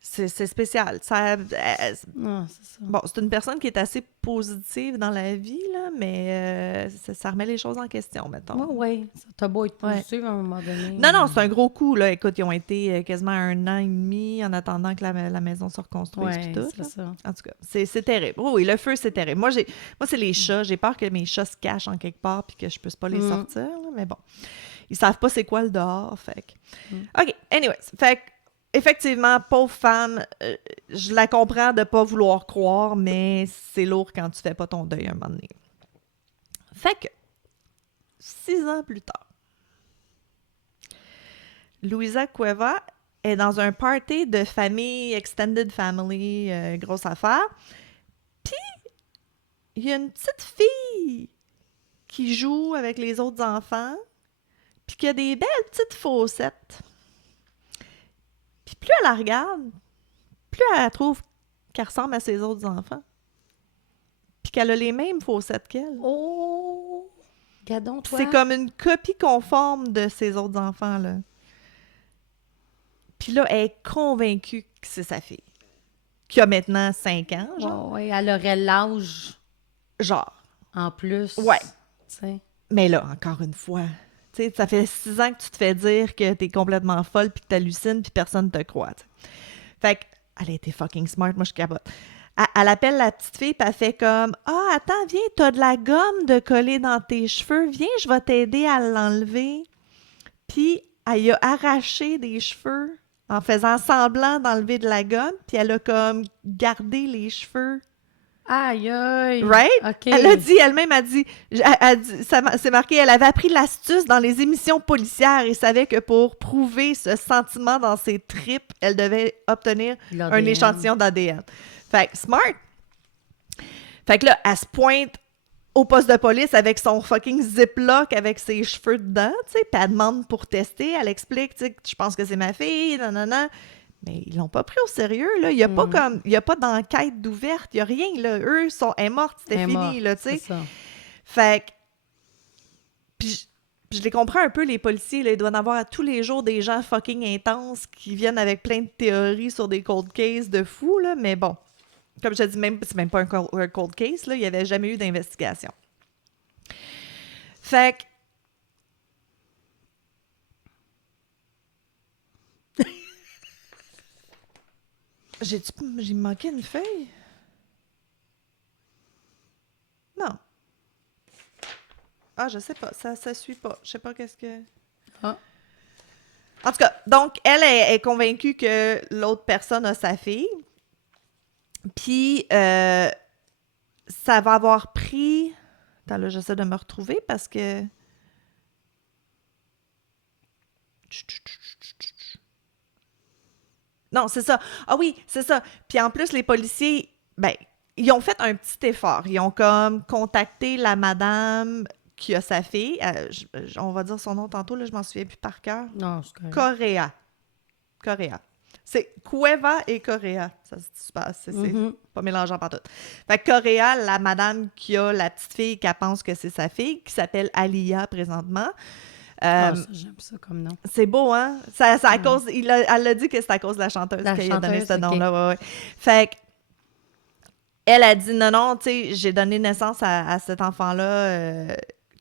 C'est spécial. Non, c'est ça. Bon, c'est une personne qui est assez positive dans la vie, là, mais ça remet les choses en question, mettons. Oui. Ça t'a beau être positif à un moment donné. Non, c'est un gros coup, là. Écoute, ils ont été quasiment 1 an et demi en attendant que la maison se reconstruise puis tout. c'est ça. En tout cas, c'est terrible. Oui, le feu, c'est terrible. Moi, c'est les chats. J'ai peur que mes chats se cachent en quelque part puis que je puisse pas les sortir, là, mais bon. Ils savent pas c'est quoi le dehors, fait que... OK, anyways. Fait que, effectivement, pauvre femme, je la comprends de pas vouloir croire, mais c'est lourd quand tu fais pas ton deuil un moment donné. Fait que, 6 ans plus tard, Luisa Cueva est dans un party de famille, extended family, grosse affaire. Puis, il y a une petite fille qui joue avec les autres enfants, puis qui a des belles petites faussettes. Puis plus elle la regarde, plus elle la trouve qu'elle ressemble à ses autres enfants. Puis qu'elle a les mêmes faussettes qu'elle. Oh! Gadon, toi. C'est comme une copie conforme de ses autres enfants, là. Puis là, elle est convaincue que c'est sa fille. Qui a maintenant 5 ans, genre. Oui, elle aurait l'âge. Genre. En plus. Ouais. T'sais. Mais là, encore une fois, tu sais, ça fait 6 ans que tu te fais dire que t'es complètement folle puis que t'hallucines puis personne te croit. T'sais. Fait qu'elle a été fucking smart, moi je capote. Elle appelle la petite fille puis elle fait comme « Ah, attends, viens, t'as de la gomme de coller dans tes cheveux. Viens, je vais t'aider à l'enlever. » Puis elle y a arraché des cheveux en faisant semblant d'enlever de la gomme puis elle a comme gardé les cheveux. Aïe, aïe! Right? Okay. Elle-même a dit, c'est marqué, elle avait appris l'astuce dans les émissions policières et savait que pour prouver ce sentiment dans ses tripes, elle devait obtenir un échantillon d'ADN. Fait que, smart! Fait que là, elle se pointe au poste de police avec son fucking ziploc avec ses cheveux dedans, tu sais, puis elle demande pour tester, elle explique, tu sais, je pense que c'est ma fille, nanana. Mais ils l'ont pas pris au sérieux, là. Il y a pas comme... Il y a pas d'enquête d'ouverte. Il y a rien, là. Eux, elle est morte, c'était fini, là, tu sais. Fait que... Puis je les comprends un peu, les policiers, là. Ils doivent en avoir tous les jours des gens fucking intenses qui viennent avec plein de théories sur des cold cases de fous, là. Mais bon, comme je te dis, c'est même pas un cold case, là. Il y avait jamais eu d'investigation. Fait que... J'ai manqué une feuille? Non. Ah, je sais pas. Ça suit pas. Je sais pas qu'est-ce que... Ah. En tout cas, donc, elle est convaincue que l'autre personne a sa fille. Puis, ça va avoir pris... Attends, là, j'essaie de me retrouver parce que... Non, c'est ça. Ah oui, c'est ça. Puis en plus, les policiers, ben, ils ont fait un petit effort. Ils ont comme contacté la madame qui a sa fille. On va dire son nom tantôt, là, je m'en souviens plus par cœur. Non, c'est correct. Correa. C'est Cueva et Correa. Ça se passe. C'est pas mélangeant partout. Fait que Correa, la madame qui a la petite fille qu'elle pense que c'est sa fille, qui s'appelle Alia présentement. Ça, j'aime ça comme nom. C'est beau, hein? C'est à cause... Elle a dit que c'est à cause de la chanteuse qu'il a donné ce nom-là. Ouais. Fait que elle a dit non, tu sais, j'ai donné naissance à cet enfant-là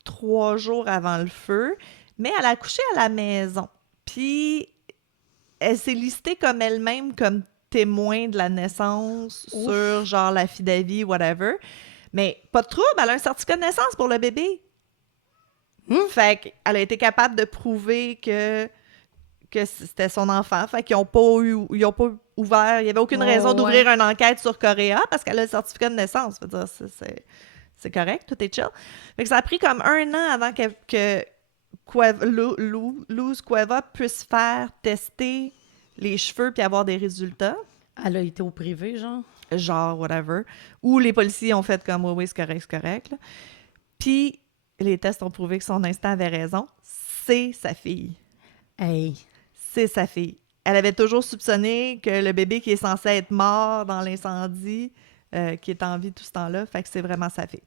3 jours avant le feu, mais elle a accouché à la maison. Puis elle s'est listée comme elle-même comme témoin de la naissance sur genre l'affidavit, whatever. Mais pas de trouble, elle a un certificat de naissance pour le bébé. Fait qu'elle a été capable de prouver que c'était son enfant. Fait qu'ils n'ont pas ouvert... Il n'y avait aucune raison d'ouvrir une enquête sur Correa parce qu'elle a le certificat de naissance. Je veux dire, c'est correct, tout est chill. Fait que ça a pris comme 1 an avant que Luz Cueva puisse faire tester les cheveux puis avoir des résultats. Elle a été au privé, genre? Genre, whatever. Ou les policiers ont fait comme, oui, c'est correct, là. Puis... les tests ont prouvé que son instinct avait raison. C'est sa fille. Hey. C'est sa fille. Elle avait toujours soupçonné que le bébé qui est censé être mort dans l'incendie, qui est en vie tout ce temps-là, fait que c'est vraiment sa fille.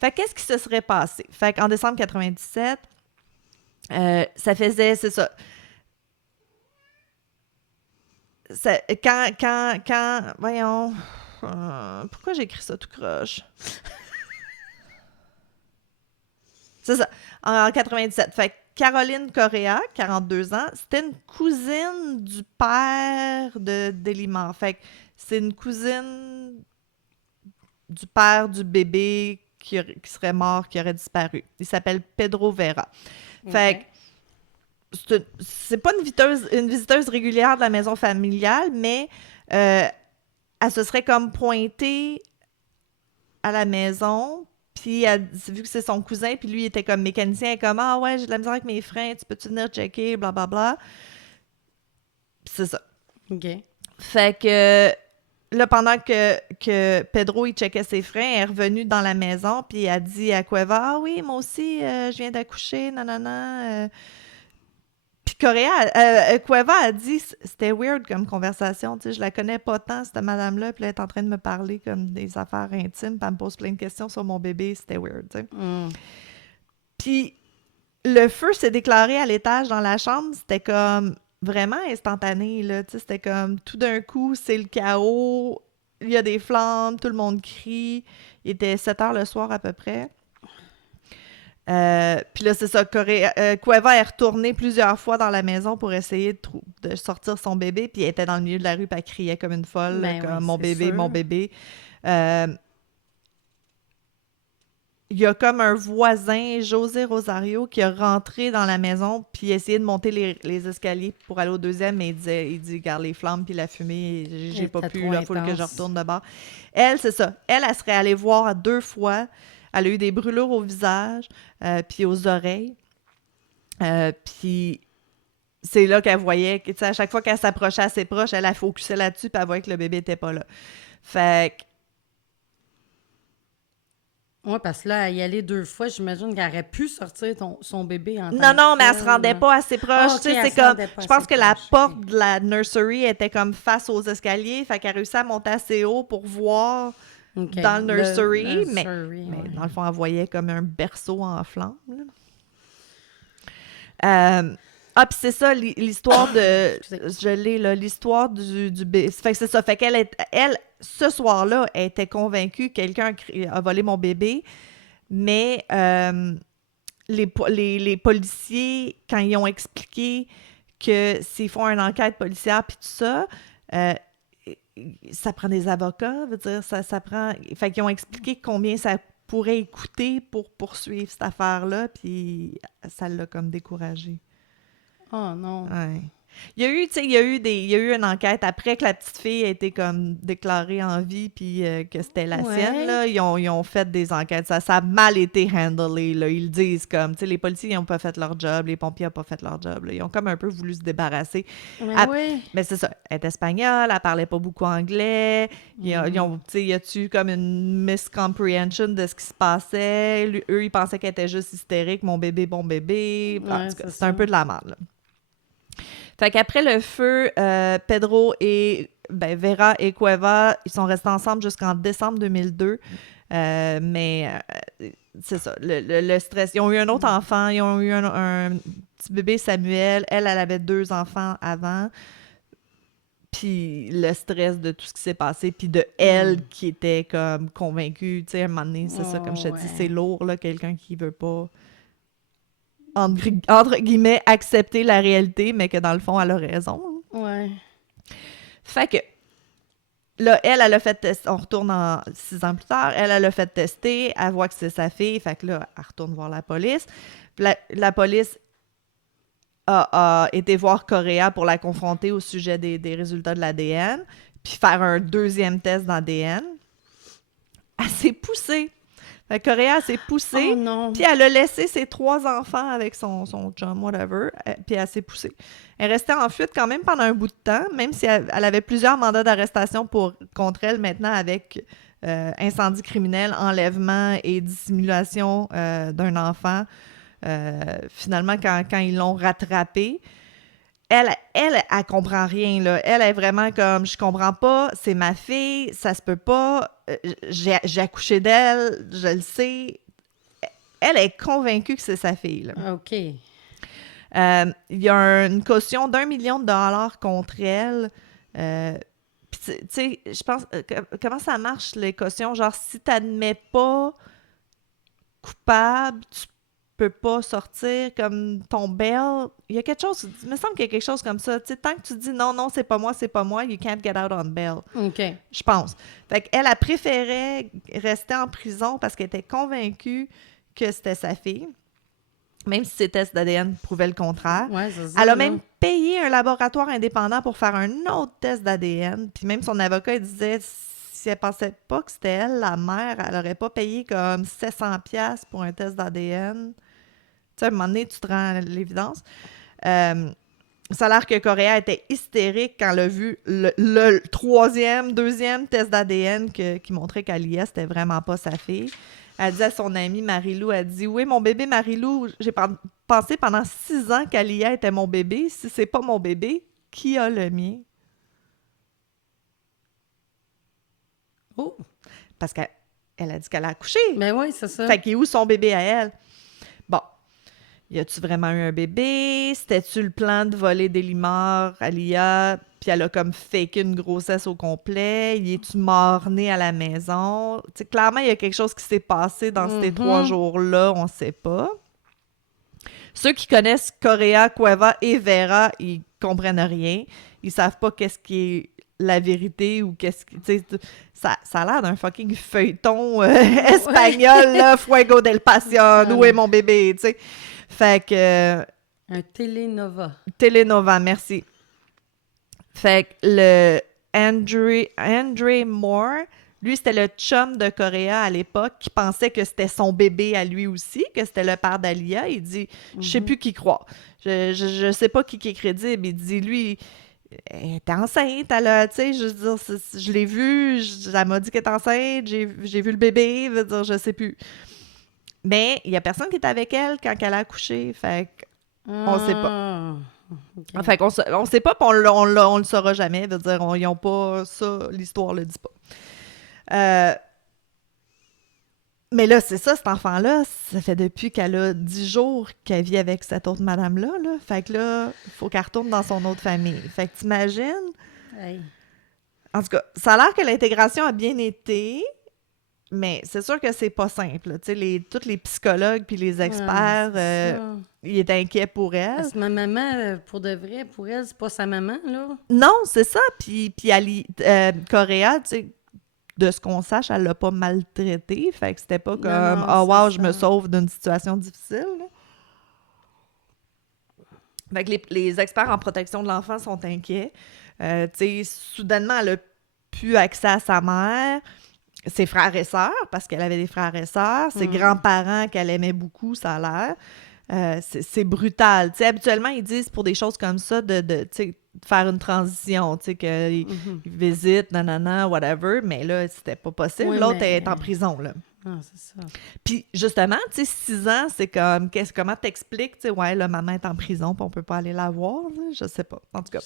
Fait que qu'est-ce qui se serait passé? Fait qu'en décembre 97, ça faisait, c'est ça. Voyons, pourquoi j'ai écrit ça tout croche? C'est ça, en 97. Fait que Caroline Correa, 42 ans, c'était une cousine du père de Delimar. Fait que c'est une cousine du père du bébé qui serait mort, qui aurait disparu. Il s'appelle Pedro Vera. Fait que c'est pas une visiteuse régulière de la maison familiale, mais elle se serait comme pointée à la maison, puis vu que c'est son cousin, puis lui il était comme mécanicien, elle est comme « Ah ouais, j'ai de la misère avec mes freins, tu peux-tu venir checker, blablabla. » Puis c'est ça. OK. Fait que là, pendant que Pedro il checkait ses freins, elle est revenue dans la maison, puis elle dit à Cueva « Ah oui, moi aussi, je viens d'accoucher, nanana. » Puis Cueva a dit « C'était weird comme conversation, tu sais, je la connais pas tant, cette madame-là, puis elle est en train de me parler comme des affaires intimes, puis elle me pose plein de questions sur mon bébé, c'était weird, tu sais. » Puis le feu s'est déclaré à l'étage dans la chambre, c'était comme vraiment instantané, là, tu sais, c'était comme tout d'un coup, c'est le chaos, il y a des flammes, tout le monde crie, il était 7 heures le soir à peu près. Puis là, c'est ça, Cueva est retournée plusieurs fois dans la maison pour essayer de sortir son bébé, puis elle était dans le milieu de la rue, puis elle criait comme une folle, Ben comme oui, mon bébé, sûr. mon bébé. Il y a comme un voisin, José Rosario, qui a rentré dans la maison puis essayé de monter les escaliers pour aller au deuxième, mais il dit, regarde les flammes puis la fumée, j'ai pas pu, il faut que je retourne de bord. Elle, c'est ça. Elle serait allée voir 2 fois. Elle a eu des brûlures au visage puis aux oreilles. Puis c'est là qu'elle voyait, que, à chaque fois qu'elle s'approchait assez proche, elle focusait là-dessus puis elle voyait que le bébé était pas là. Fait que oui, parce que là, à y aller 2 fois, j'imagine qu'elle aurait pu sortir son bébé en Non, mais elle se rendait pas assez proche. Okay, c'est comme, je pense que la porte de la nursery était comme face aux escaliers, fait qu'elle réussit à monter assez haut pour voir dans le nursery, mais dans le fond, elle voyait comme un berceau en flammes. Puis c'est ça, l'histoire de... Je l'ai, là, l'histoire du bébé. Fait que c'est ça, fait qu'elle, ce soir-là, elle était convaincue que quelqu'un a volé mon bébé, mais les policiers, quand ils ont expliqué que s'ils font une enquête policière puis tout ça, ça prend des avocats, veut dire, ça prend... Fait qu'ils ont expliqué combien ça pourrait coûter pour poursuivre cette affaire-là, puis ça l'a comme découragée. Oh non. Ouais. Il y a eu une enquête après que la petite fille a été comme déclarée en vie puis que c'était la sienne, là, ils ont fait des enquêtes. Ça a mal été handlé, là. Ils le disent comme, tu sais, les policiers n'ont pas fait leur job, les pompiers n'ont pas fait leur job, là. Ils ont comme un peu voulu se débarrasser. Mais c'est ça, elle est espagnole, elle parlait pas beaucoup anglais. Y a-tu comme une miscomprehension de ce qui se passait? Eux, ils pensaient qu'elle était juste hystérique, mon bébé, bon bébé. C'est un peu de la merde, là. Fait qu'après le feu, Pedro et Vera et Cueva, ils sont restés ensemble jusqu'en décembre 2002. Mais c'est ça, le stress. Ils ont eu un autre enfant, ils ont eu un petit bébé Samuel. Elle avait 2 enfants avant. Puis le stress de tout ce qui s'est passé, puis de elle qui était comme convaincue. Tu sais, à un moment donné, c'est ça, comme je te dis, c'est lourd, là, quelqu'un qui veut pas... Entre guillemets, accepter la réalité, mais que dans le fond, elle a raison. Ouais. Fait que, là, elle a fait tester. On retourne 6 ans plus tard. Elle a fait tester. Elle voit que c'est sa fille. Fait que là, elle retourne voir la police. Puis la police a été voir Correa pour la confronter au sujet des résultats de l'ADN. Puis faire un 2e test d'ADN. Elle s'est poussée. Fait que Correa s'est poussée, puis elle a laissé ses 3 enfants avec son chum, whatever, puis elle s'est poussée. Elle restait en fuite quand même pendant un bout de temps, même si elle avait plusieurs mandats d'arrestation contre elle maintenant avec incendie criminel, enlèvement et dissimulation d'un enfant. Finalement, quand ils l'ont rattrapée, elle comprend rien, là. Elle est vraiment comme, je comprends pas, c'est ma fille, ça se peut pas, j'ai accouché d'elle, je le sais. Elle est convaincue que c'est sa fille, là. OK. Il y a une caution d'1 million de dollars contre elle. Puis, tu sais, je pense, comment ça marche, les cautions? Genre, si t'admets pas coupable, tu peux pas sortir comme ton bail. Il y a quelque chose, il me semble qu'il y a quelque chose comme ça. Tu sais, tant que tu dis non, non, c'est pas moi, you can't get out on bail. OK. Je pense. Fait qu'elle a préféré rester en prison parce qu'elle était convaincue que c'était sa fille, même si ses tests d'ADN prouvaient le contraire. Ouais, c'est ça, Elle a là. même payé un laboratoire indépendant pour faire un autre test d'ADN. Puis même son avocat, il disait, si elle pensait pas que c'était elle, la mère, elle aurait pas payé comme 700$ pour un test d'ADN. Tu sais, à un moment donné, tu te rends à l'évidence. Ça a l'air que Correa était hystérique quand elle a vu le deuxième test d'ADN qui montrait qu'Alia, c'était vraiment pas sa fille. Elle dit à son amie Marilou, elle dit « Oui, mon bébé Marilou, j'ai pensé pendant 6 ans qu'Alia était mon bébé. Si c'est pas mon bébé, qui a le mien? » Oh! Parce qu'elle a dit qu'elle a accouché. Ben oui, c'est ça. Fait qu'il est où son bébé à elle? Bon. Y a-tu vraiment eu un bébé? C'était-tu le plan de voler des limars à Lia? Puis elle a comme faké une grossesse au complet? Y est-tu mort-né à la maison? Tu sais, clairement, il y a quelque chose qui s'est passé dans ces 3 jours-là, on sait pas. Ceux qui connaissent Correa, Cueva et Vera, ils comprennent rien. Ils savent pas qu'est-ce qui est la vérité ou qu'est-ce qui... Tu sais, ça a l'air d'un fucking feuilleton espagnol, là, Fuego del Pasión, où est mon bébé, tu sais. Fait que... Un télénova. Télénova, merci. Fait que le Andre Moore, lui, c'était le chum de Correa à l'époque qui pensait que c'était son bébé à lui aussi, que c'était le père d'Alia. Il dit, je sais plus qui croire. Je sais pas qui est crédible. Il dit, lui, elle était enceinte, elle a, tu sais, je veux dire, je l'ai vu, elle m'a dit qu'elle est enceinte, j'ai vu le bébé, je veux dire, je sais plus. Mais il y a personne qui était avec elle quand elle a accouché, fait qu'on sait pas. Okay. Fait qu'on on sait pas, puis on le saura jamais, veut dire, ils ont pas ça, l'histoire le dit pas. Mais là, c'est ça, cet enfant-là, ça fait depuis qu'elle a 10 jours qu'elle vit avec cette autre madame-là, là. Fait que là, il faut qu'elle retourne dans son autre famille. Fait que t'imagines? Hey. En tout cas, ça a l'air que l'intégration a bien été, mais c'est sûr que c'est pas simple. Tu sais, tous les psychologues puis les experts, ils étaient inquiets pour elle. Parce que ma maman, pour de vrai, pour elle, c'est pas sa maman, là. Non, c'est ça. Puis Correa, tu sais, de ce qu'on sache, elle l'a pas maltraité. Fait que c'était pas comme « Oh wow, je me sauve d'une situation difficile. » Fait que les experts en protection de l'enfant sont inquiets. Tu sais, soudainement, elle a plus accès à sa mère, ses frères et sœurs, parce qu'elle avait des frères et sœurs, ses grands-parents qu'elle aimait beaucoup, ça a l'air. C'est brutal. Tu sais, habituellement, ils disent pour des choses comme ça de tu sais, faire une transition, tu sais, qu'ils visitent, nanana, whatever, mais là, c'était pas possible. Oui, L'autre est en prison, là. Ah, c'est ça. Puis, justement, tu sais, 6 ans, c'est comme, comment t'expliques, tu sais, ouais, là, maman est en prison, puis on peut pas aller la voir, là, je sais pas. En tout cas,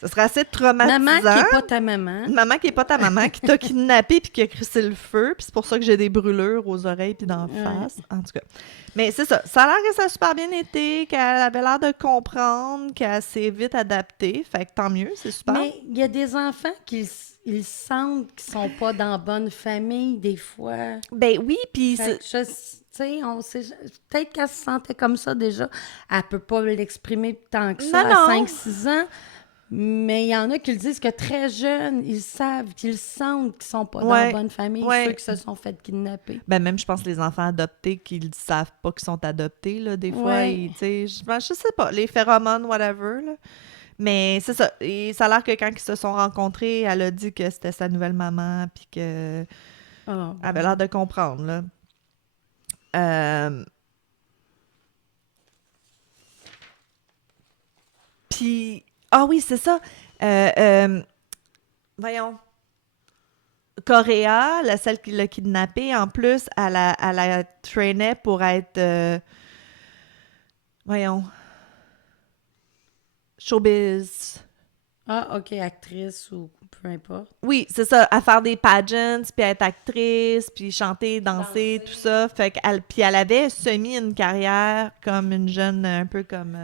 ça serait assez traumatisant. Maman qui est pas ta maman. Maman qui est pas ta maman, qui t'a kidnappé puis qui a crissé le feu, puis c'est pour ça que j'ai des brûlures aux oreilles puis dans la face. En tout cas. Mais c'est ça. Ça a l'air que ça a super bien été, qu'elle avait l'air de comprendre, qu'elle s'est vite adaptée. Fait que tant mieux, c'est super. Mais il y a des enfants qui ils sentent qu'ils sont pas dans la bonne famille, des fois. Ben oui, puis... Tu sais, on sait... Peut-être qu'elle se sentait comme ça déjà. Elle peut pas l'exprimer tant que ça à 5-6 ans. Mais il y en a qui le disent que très jeunes, ils savent, qu'ils sentent qu'ils sont pas dans la bonne famille, ceux qui se sont fait kidnapper. Ben même, je pense, les enfants adoptés qui ne savent pas qu'ils sont adoptés, là, des fois, tu sais, je sais pas, les phéromones, whatever, là. Mais c'est ça. Et ça a l'air que quand ils se sont rencontrés, elle a dit que c'était sa nouvelle maman, puis que elle avait l'air de comprendre, là. Puis... Ah oui, c'est ça. Voyons. Coréa, celle qui l'a kidnappée, en plus, elle la traînait pour être... voyons... showbiz. Ah, OK, actrice ou peu importe. Oui, c'est ça, à faire des pageants, puis être actrice, puis chanter, danser, tout ça. Fait puis elle avait semi une carrière comme une jeune, un peu comme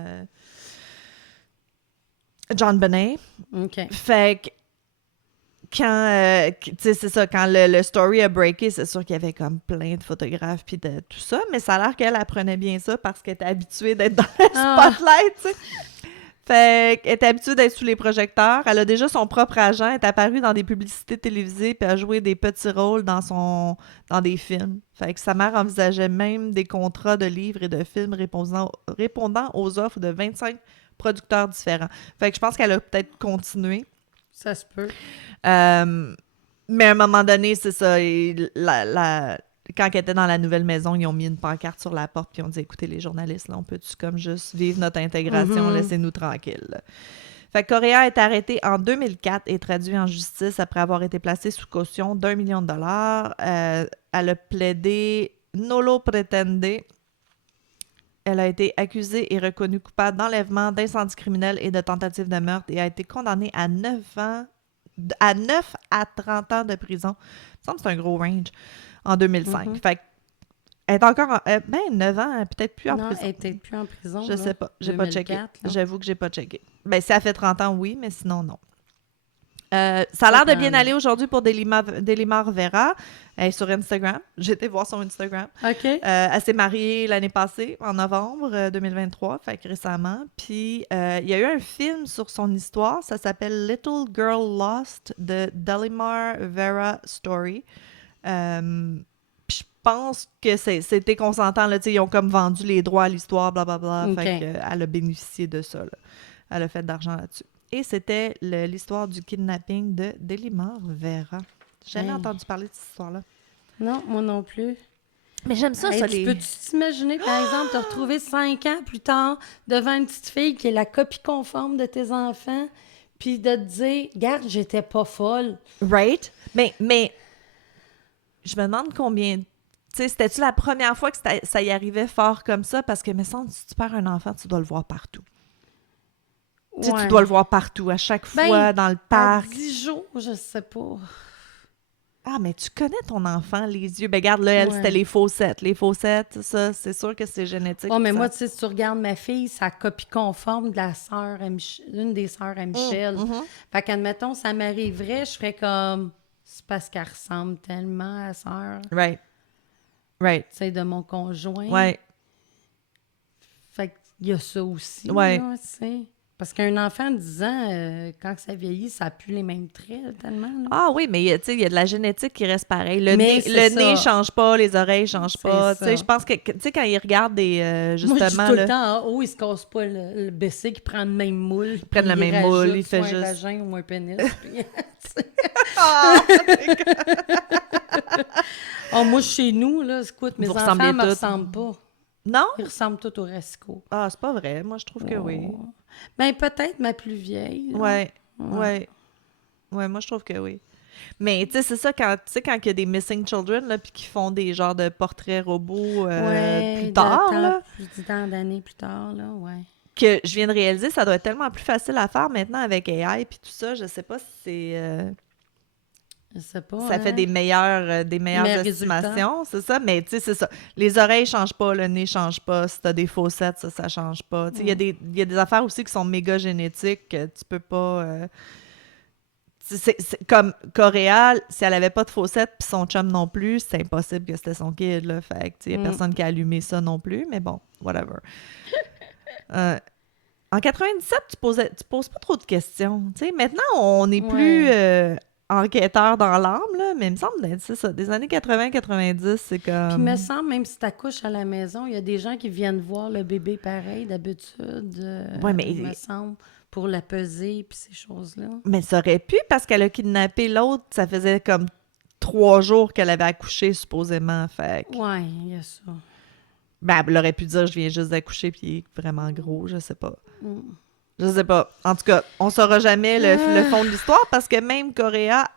John Bonet. OK. Fait que quand, tu sais, c'est ça, quand le story a breaké, c'est sûr qu'il y avait comme plein de photographes puis de tout ça, mais ça a l'air qu'elle apprenait bien ça parce qu'elle était habituée d'être dans le spotlight, tu sais. Fait qu'elle était habituée d'être sous les projecteurs. Elle a déjà son propre agent. Elle est apparue dans des publicités télévisées puis a joué des petits rôles dans des films. Fait que sa mère envisageait même des contrats de livres et de films répondant aux offres de 25 producteurs différents. Fait que je pense qu'elle a peut-être continué. Ça se peut. Mais à un moment donné, c'est ça. Quand elle était dans la nouvelle maison, ils ont mis une pancarte sur la porte puis ils ont dit « Écoutez, les journalistes, là, on peut-tu comme juste vivre notre intégration? Laissez-nous tranquilles. » Fait que Coréa est arrêtée en 2004 et traduite en justice après avoir été placée sous caution d'$1 million. Elle a plaidé nolo pretende. Elle a été accusée et reconnue coupable d'enlèvement, d'incendie criminel et de tentative de meurtre et a été condamnée à 9 à 30 ans de prison. Ça me semble que c'est un gros range. En 2005. Fait elle est encore 9 ans, peut-être plus en prison. Non, elle est peut-être plus en prison. Je sais pas. J'ai pas checké. Là. J'avoue que j'ai pas checké. Ben, si ça fait 30 ans, oui, mais sinon, non. Ça a l'air de bien aller aujourd'hui pour Delimar Vera. Elle est sur Instagram. J'ai été voir son Instagram. OK. Elle s'est mariée l'année passée, en novembre 2023, fait que récemment. Puis, il y a eu un film sur son histoire. Ça s'appelle Little Girl Lost, de Delimar Vera Story. Je pense que c'était consentant, là, ils ont comme vendu les droits à l'histoire, blablabla, fait qu'elle a bénéficié de ça, là. Elle a fait de l'argent là-dessus. Et c'était l'histoire du kidnapping de Delimar Vera. J'ai jamais entendu parler de cette histoire-là. Non, moi non plus. Mais j'aime ça, Peux-tu t'imaginer, par exemple, te retrouver 5 ans plus tard devant une petite fille qui est la copie conforme de tes enfants, puis de te dire, regarde, j'étais pas folle. Right? Mais je me demande combien... Tu sais, c'était-tu la première fois que ça y arrivait fort comme ça? Parce que, me semble, si tu perds un enfant, tu dois le voir partout. Ouais. Tu dois le voir partout, à chaque fois, dans le parc. À 10 jours, je sais pas. Ah, mais tu connais ton enfant, les yeux. Ben, regarde, là, elle, c'était les faussettes. Les faussettes, ça, c'est sûr que c'est génétique. Oh, mais moi, tu sais, si tu regardes ma fille, c'est la copie conforme de la sœur, l'une des sœurs à Michel. Fait qu'admettons, ça m'arriverait, je ferais comme... C'est parce qu'elle ressemble tellement à la sœur. Right. Tu sais, de mon conjoint. Ouais. Fait qu'il y a ça aussi. Ouais. Là, tu sais. Parce qu'un enfant de 10 ans, quand ça vieillit, ça n'a plus les mêmes traits, là, tellement. Là. Ah oui, mais tu sais, il y a de la génétique qui reste pareil. Le nez ne change pas, les oreilles ne changent pas. Tu sais, je pense que, tu sais, quand ils regardent des, justement... Moi, je dis tout le temps, ils se cassent pas le BC, qui prend le même moule. Ils prennent le même moule, ils font juste... un vagin ou un pénis. Puis, moi, chez nous, là, écoute, mes enfants ne me ressemblent pas. Non? Ils ressemblent tous au Resco. Ah, c'est pas vrai. Moi, je trouve que oui. Ben, peut-être ma plus vieille. Ouais, moi, je trouve que oui. Mais, tu sais, c'est ça, quand il y a des missing children, là, puis qui font des genres de portraits robots plus tard, là. Tant d'années plus tard, là, que je viens de réaliser, ça doit être tellement plus facile à faire maintenant avec AI puis tout ça. Je sais pas si c'est... je sais pas. Ça fait des meilleures estimations, c'est ça. Mais tu sais, c'est ça. Les oreilles changent pas, le nez change pas. Si t'as des faussettes, ça change pas. Tu sais, il y a des affaires aussi qui sont méga génétiques que tu peux pas... c'est comme Coréa, si elle avait pas de faussettes puis son chum non plus, c'est impossible que c'était son kid, là. Fait que, il y a personne qui a allumé ça non plus. Mais bon, whatever. En 97, tu poses pas trop de questions. Tu sais, maintenant, on n'est plus enquêteur dans l'âme, là, mais il me semble, c'est ça, des années 80-90, c'est comme... Puis il me semble, même si t'accouches à la maison, il y a des gens qui viennent voir le bébé pareil, d'habitude, il me semble, pour la peser, puis ces choses-là. Mais ça aurait pu, parce qu'elle a kidnappé l'autre, ça faisait comme 3 jours qu'elle avait accouché, supposément, fait que... Ouais, il y a ça. Ben, elle aurait pu dire, je viens juste d'accoucher, puis il est vraiment gros, je sais pas. Je sais pas. En tout cas, on saura jamais le fond de l'histoire, parce que même Coréa,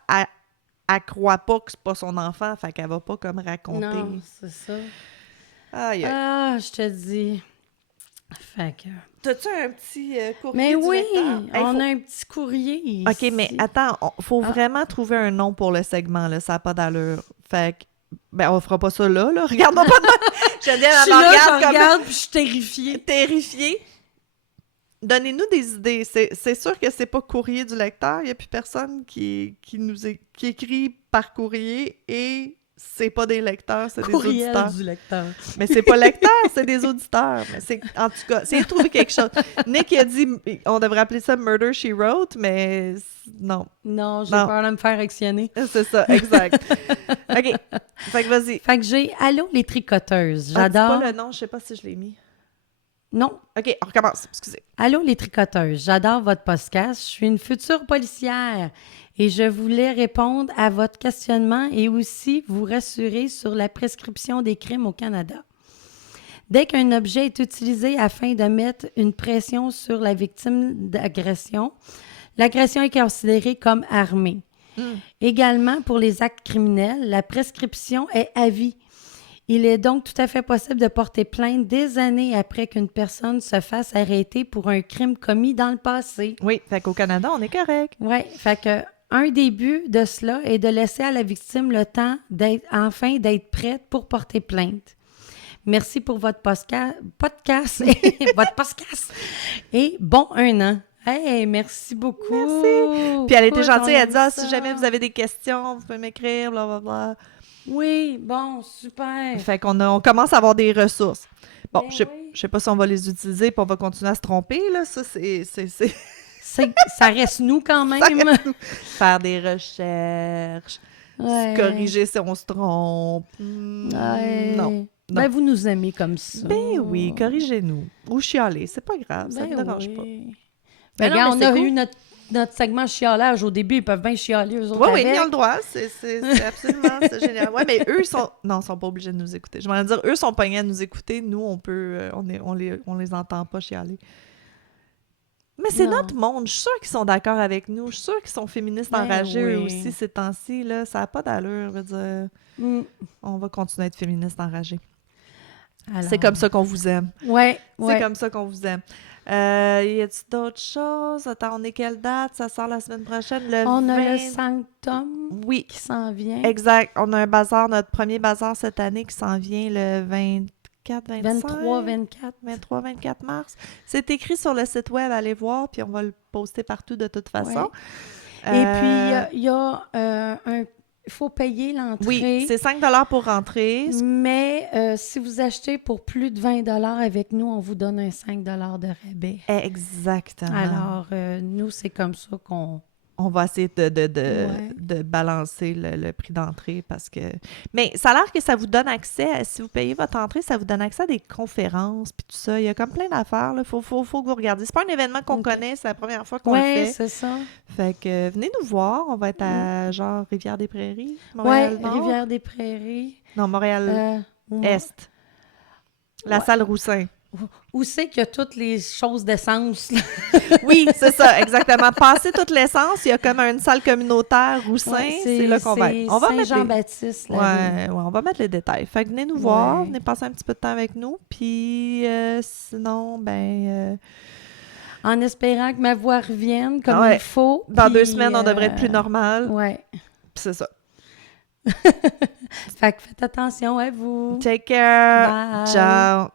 elle croit pas que c'est pas son enfant, fait qu'elle va pas comme raconter. Non, c'est ça. Aïe, aïe. Ah, je te dis. Fait que... T'as-tu un petit courrier Mais du oui, lecteur? on a un petit courrier ici. OK, mais attends, faut vraiment trouver un nom pour le segment, là. Ça n'a pas d'allure. Fait que, on fera pas ça là. Regarde-moi pas de... Je regarde, puis je suis terrifiée. Terrifiée. Donnez-nous des idées. C'est sûr que c'est pas courrier du lecteur. Il n'y a plus personne qui écrit par courrier et c'est pas des lecteurs, c'est des auditeurs. Du lecteur. Mais c'est pas lecteur, c'est des auditeurs. Mais en tout cas, c'est trouver quelque chose. Nick a dit, on devrait appeler ça Murder, She Wrote, mais non. Non, j'ai peur de me faire actionner. C'est ça, exact. OK, fait que vas-y. Fait que j'ai Allô les tricoteuses. Ah, J'adore... dis pas le nom, je sais pas si je l'ai mis. Non. OK, on recommence, excusez. Allô les tricoteuses, j'adore votre podcast. Je suis une future policière et je voulais répondre à votre questionnement et aussi vous rassurer sur la prescription des crimes au Canada. Dès qu'un objet est utilisé afin de mettre une pression sur la victime d'agression, l'agression est considérée comme armée. Également, pour les actes criminels, la prescription est à vie. Il est donc tout à fait possible de porter plainte des années après qu'une personne se fasse arrêter pour un crime commis dans le passé. Oui, fait qu'au Canada, on est correct. Oui, fait que un des buts de cela est de laisser à la victime le temps d'être prête pour porter plainte. Merci pour votre podcast votre podcast et bon 1 an. Hey, merci beaucoup. Merci. Puis elle était gentille, elle dit si jamais vous avez des questions, vous pouvez m'écrire, blablabla. Oui, bon, super. Fait qu'on commence à avoir des ressources. Bon, Ben je sais pas si on va les utiliser, puis on va continuer à se tromper, là. Ça, ça reste nous quand même. Ça reste nous. Faire des recherches, Ouais. corriger si on se trompe. Ouais. Non. Ben, vous nous aimez comme ça. Ben oui, corrigez-nous. Ou chialer, c'est pas grave, ça Ben ne dérange oui. pas. Ben non, regarde, mais on a c'est eu cool. notre segment chialage au début. Ils peuvent bien chialer, eux autres. Oui, oui, avec. ils ont le droit. C'est absolument c'est génial. Oui, mais eux, ils sont pas obligés de nous écouter. Je vais dire, eux sont pognés à nous écouter. Nous, on peut... on les entend pas chialer. Mais c'est Non. notre monde. Je suis sûre qu'ils sont d'accord avec nous. Je suis sûre qu'ils sont féministes Ben enragés eux oui. aussi ces temps-ci. Là. Ça n'a pas d'allure. Je veux dire, on va continuer à être féministes enragés. Alors... C'est comme ça qu'on vous aime. Ouais. C'est comme ça qu'on vous aime. Y a-t-il d'autres choses? Attends, on est quelle date? Ça sort la semaine prochaine? On a le Sanctum Oui, qui s'en vient. exact. On a un bazar, notre premier bazar cette année qui s'en vient le 23-24 mars. C'est écrit sur le site web, allez voir, puis on va le poster partout de toute façon. Ouais. Et puis, il y a il faut payer l'entrée. Oui, c'est 5$ pour rentrer. Mais si vous achetez pour plus de 20$ avec nous, on vous donne un 5$ de rabais. Exactement. Alors, nous, c'est comme ça qu'on... On va essayer de balancer le prix d'entrée parce que... Mais ça a l'air que ça vous donne accès, si vous payez votre entrée, ça vous donne accès à des conférences puis tout ça. Il y a comme plein d'affaires. Il faut que vous regardiez. C'est pas un événement qu'on connaît, c'est la première fois qu'on le fait. Oui, c'est ça. Fait que venez nous voir. On va être à genre Rivière-des-Prairies, Oui, Montréal-Nord. Rivière-des-Prairies. Non, Montréal-Est. La salle Roussin. Où c'est qu'il y a toutes les choses d'essence? Là? Oui, c'est ça, exactement. Passer toute l'essence, il y a comme une salle communautaire Roussin, c'est là qu'on va être. On va mettre Saint-Jean-Baptiste. on va mettre les détails. Fait que venez nous voir, venez passer un petit peu de temps avec nous, puis sinon, en espérant que ma voix revienne comme il faut. Dans 2 semaines, on devrait être plus normal. Ouais. Puis c'est ça. Fait que faites attention à vous. Take care. Bye. Ciao.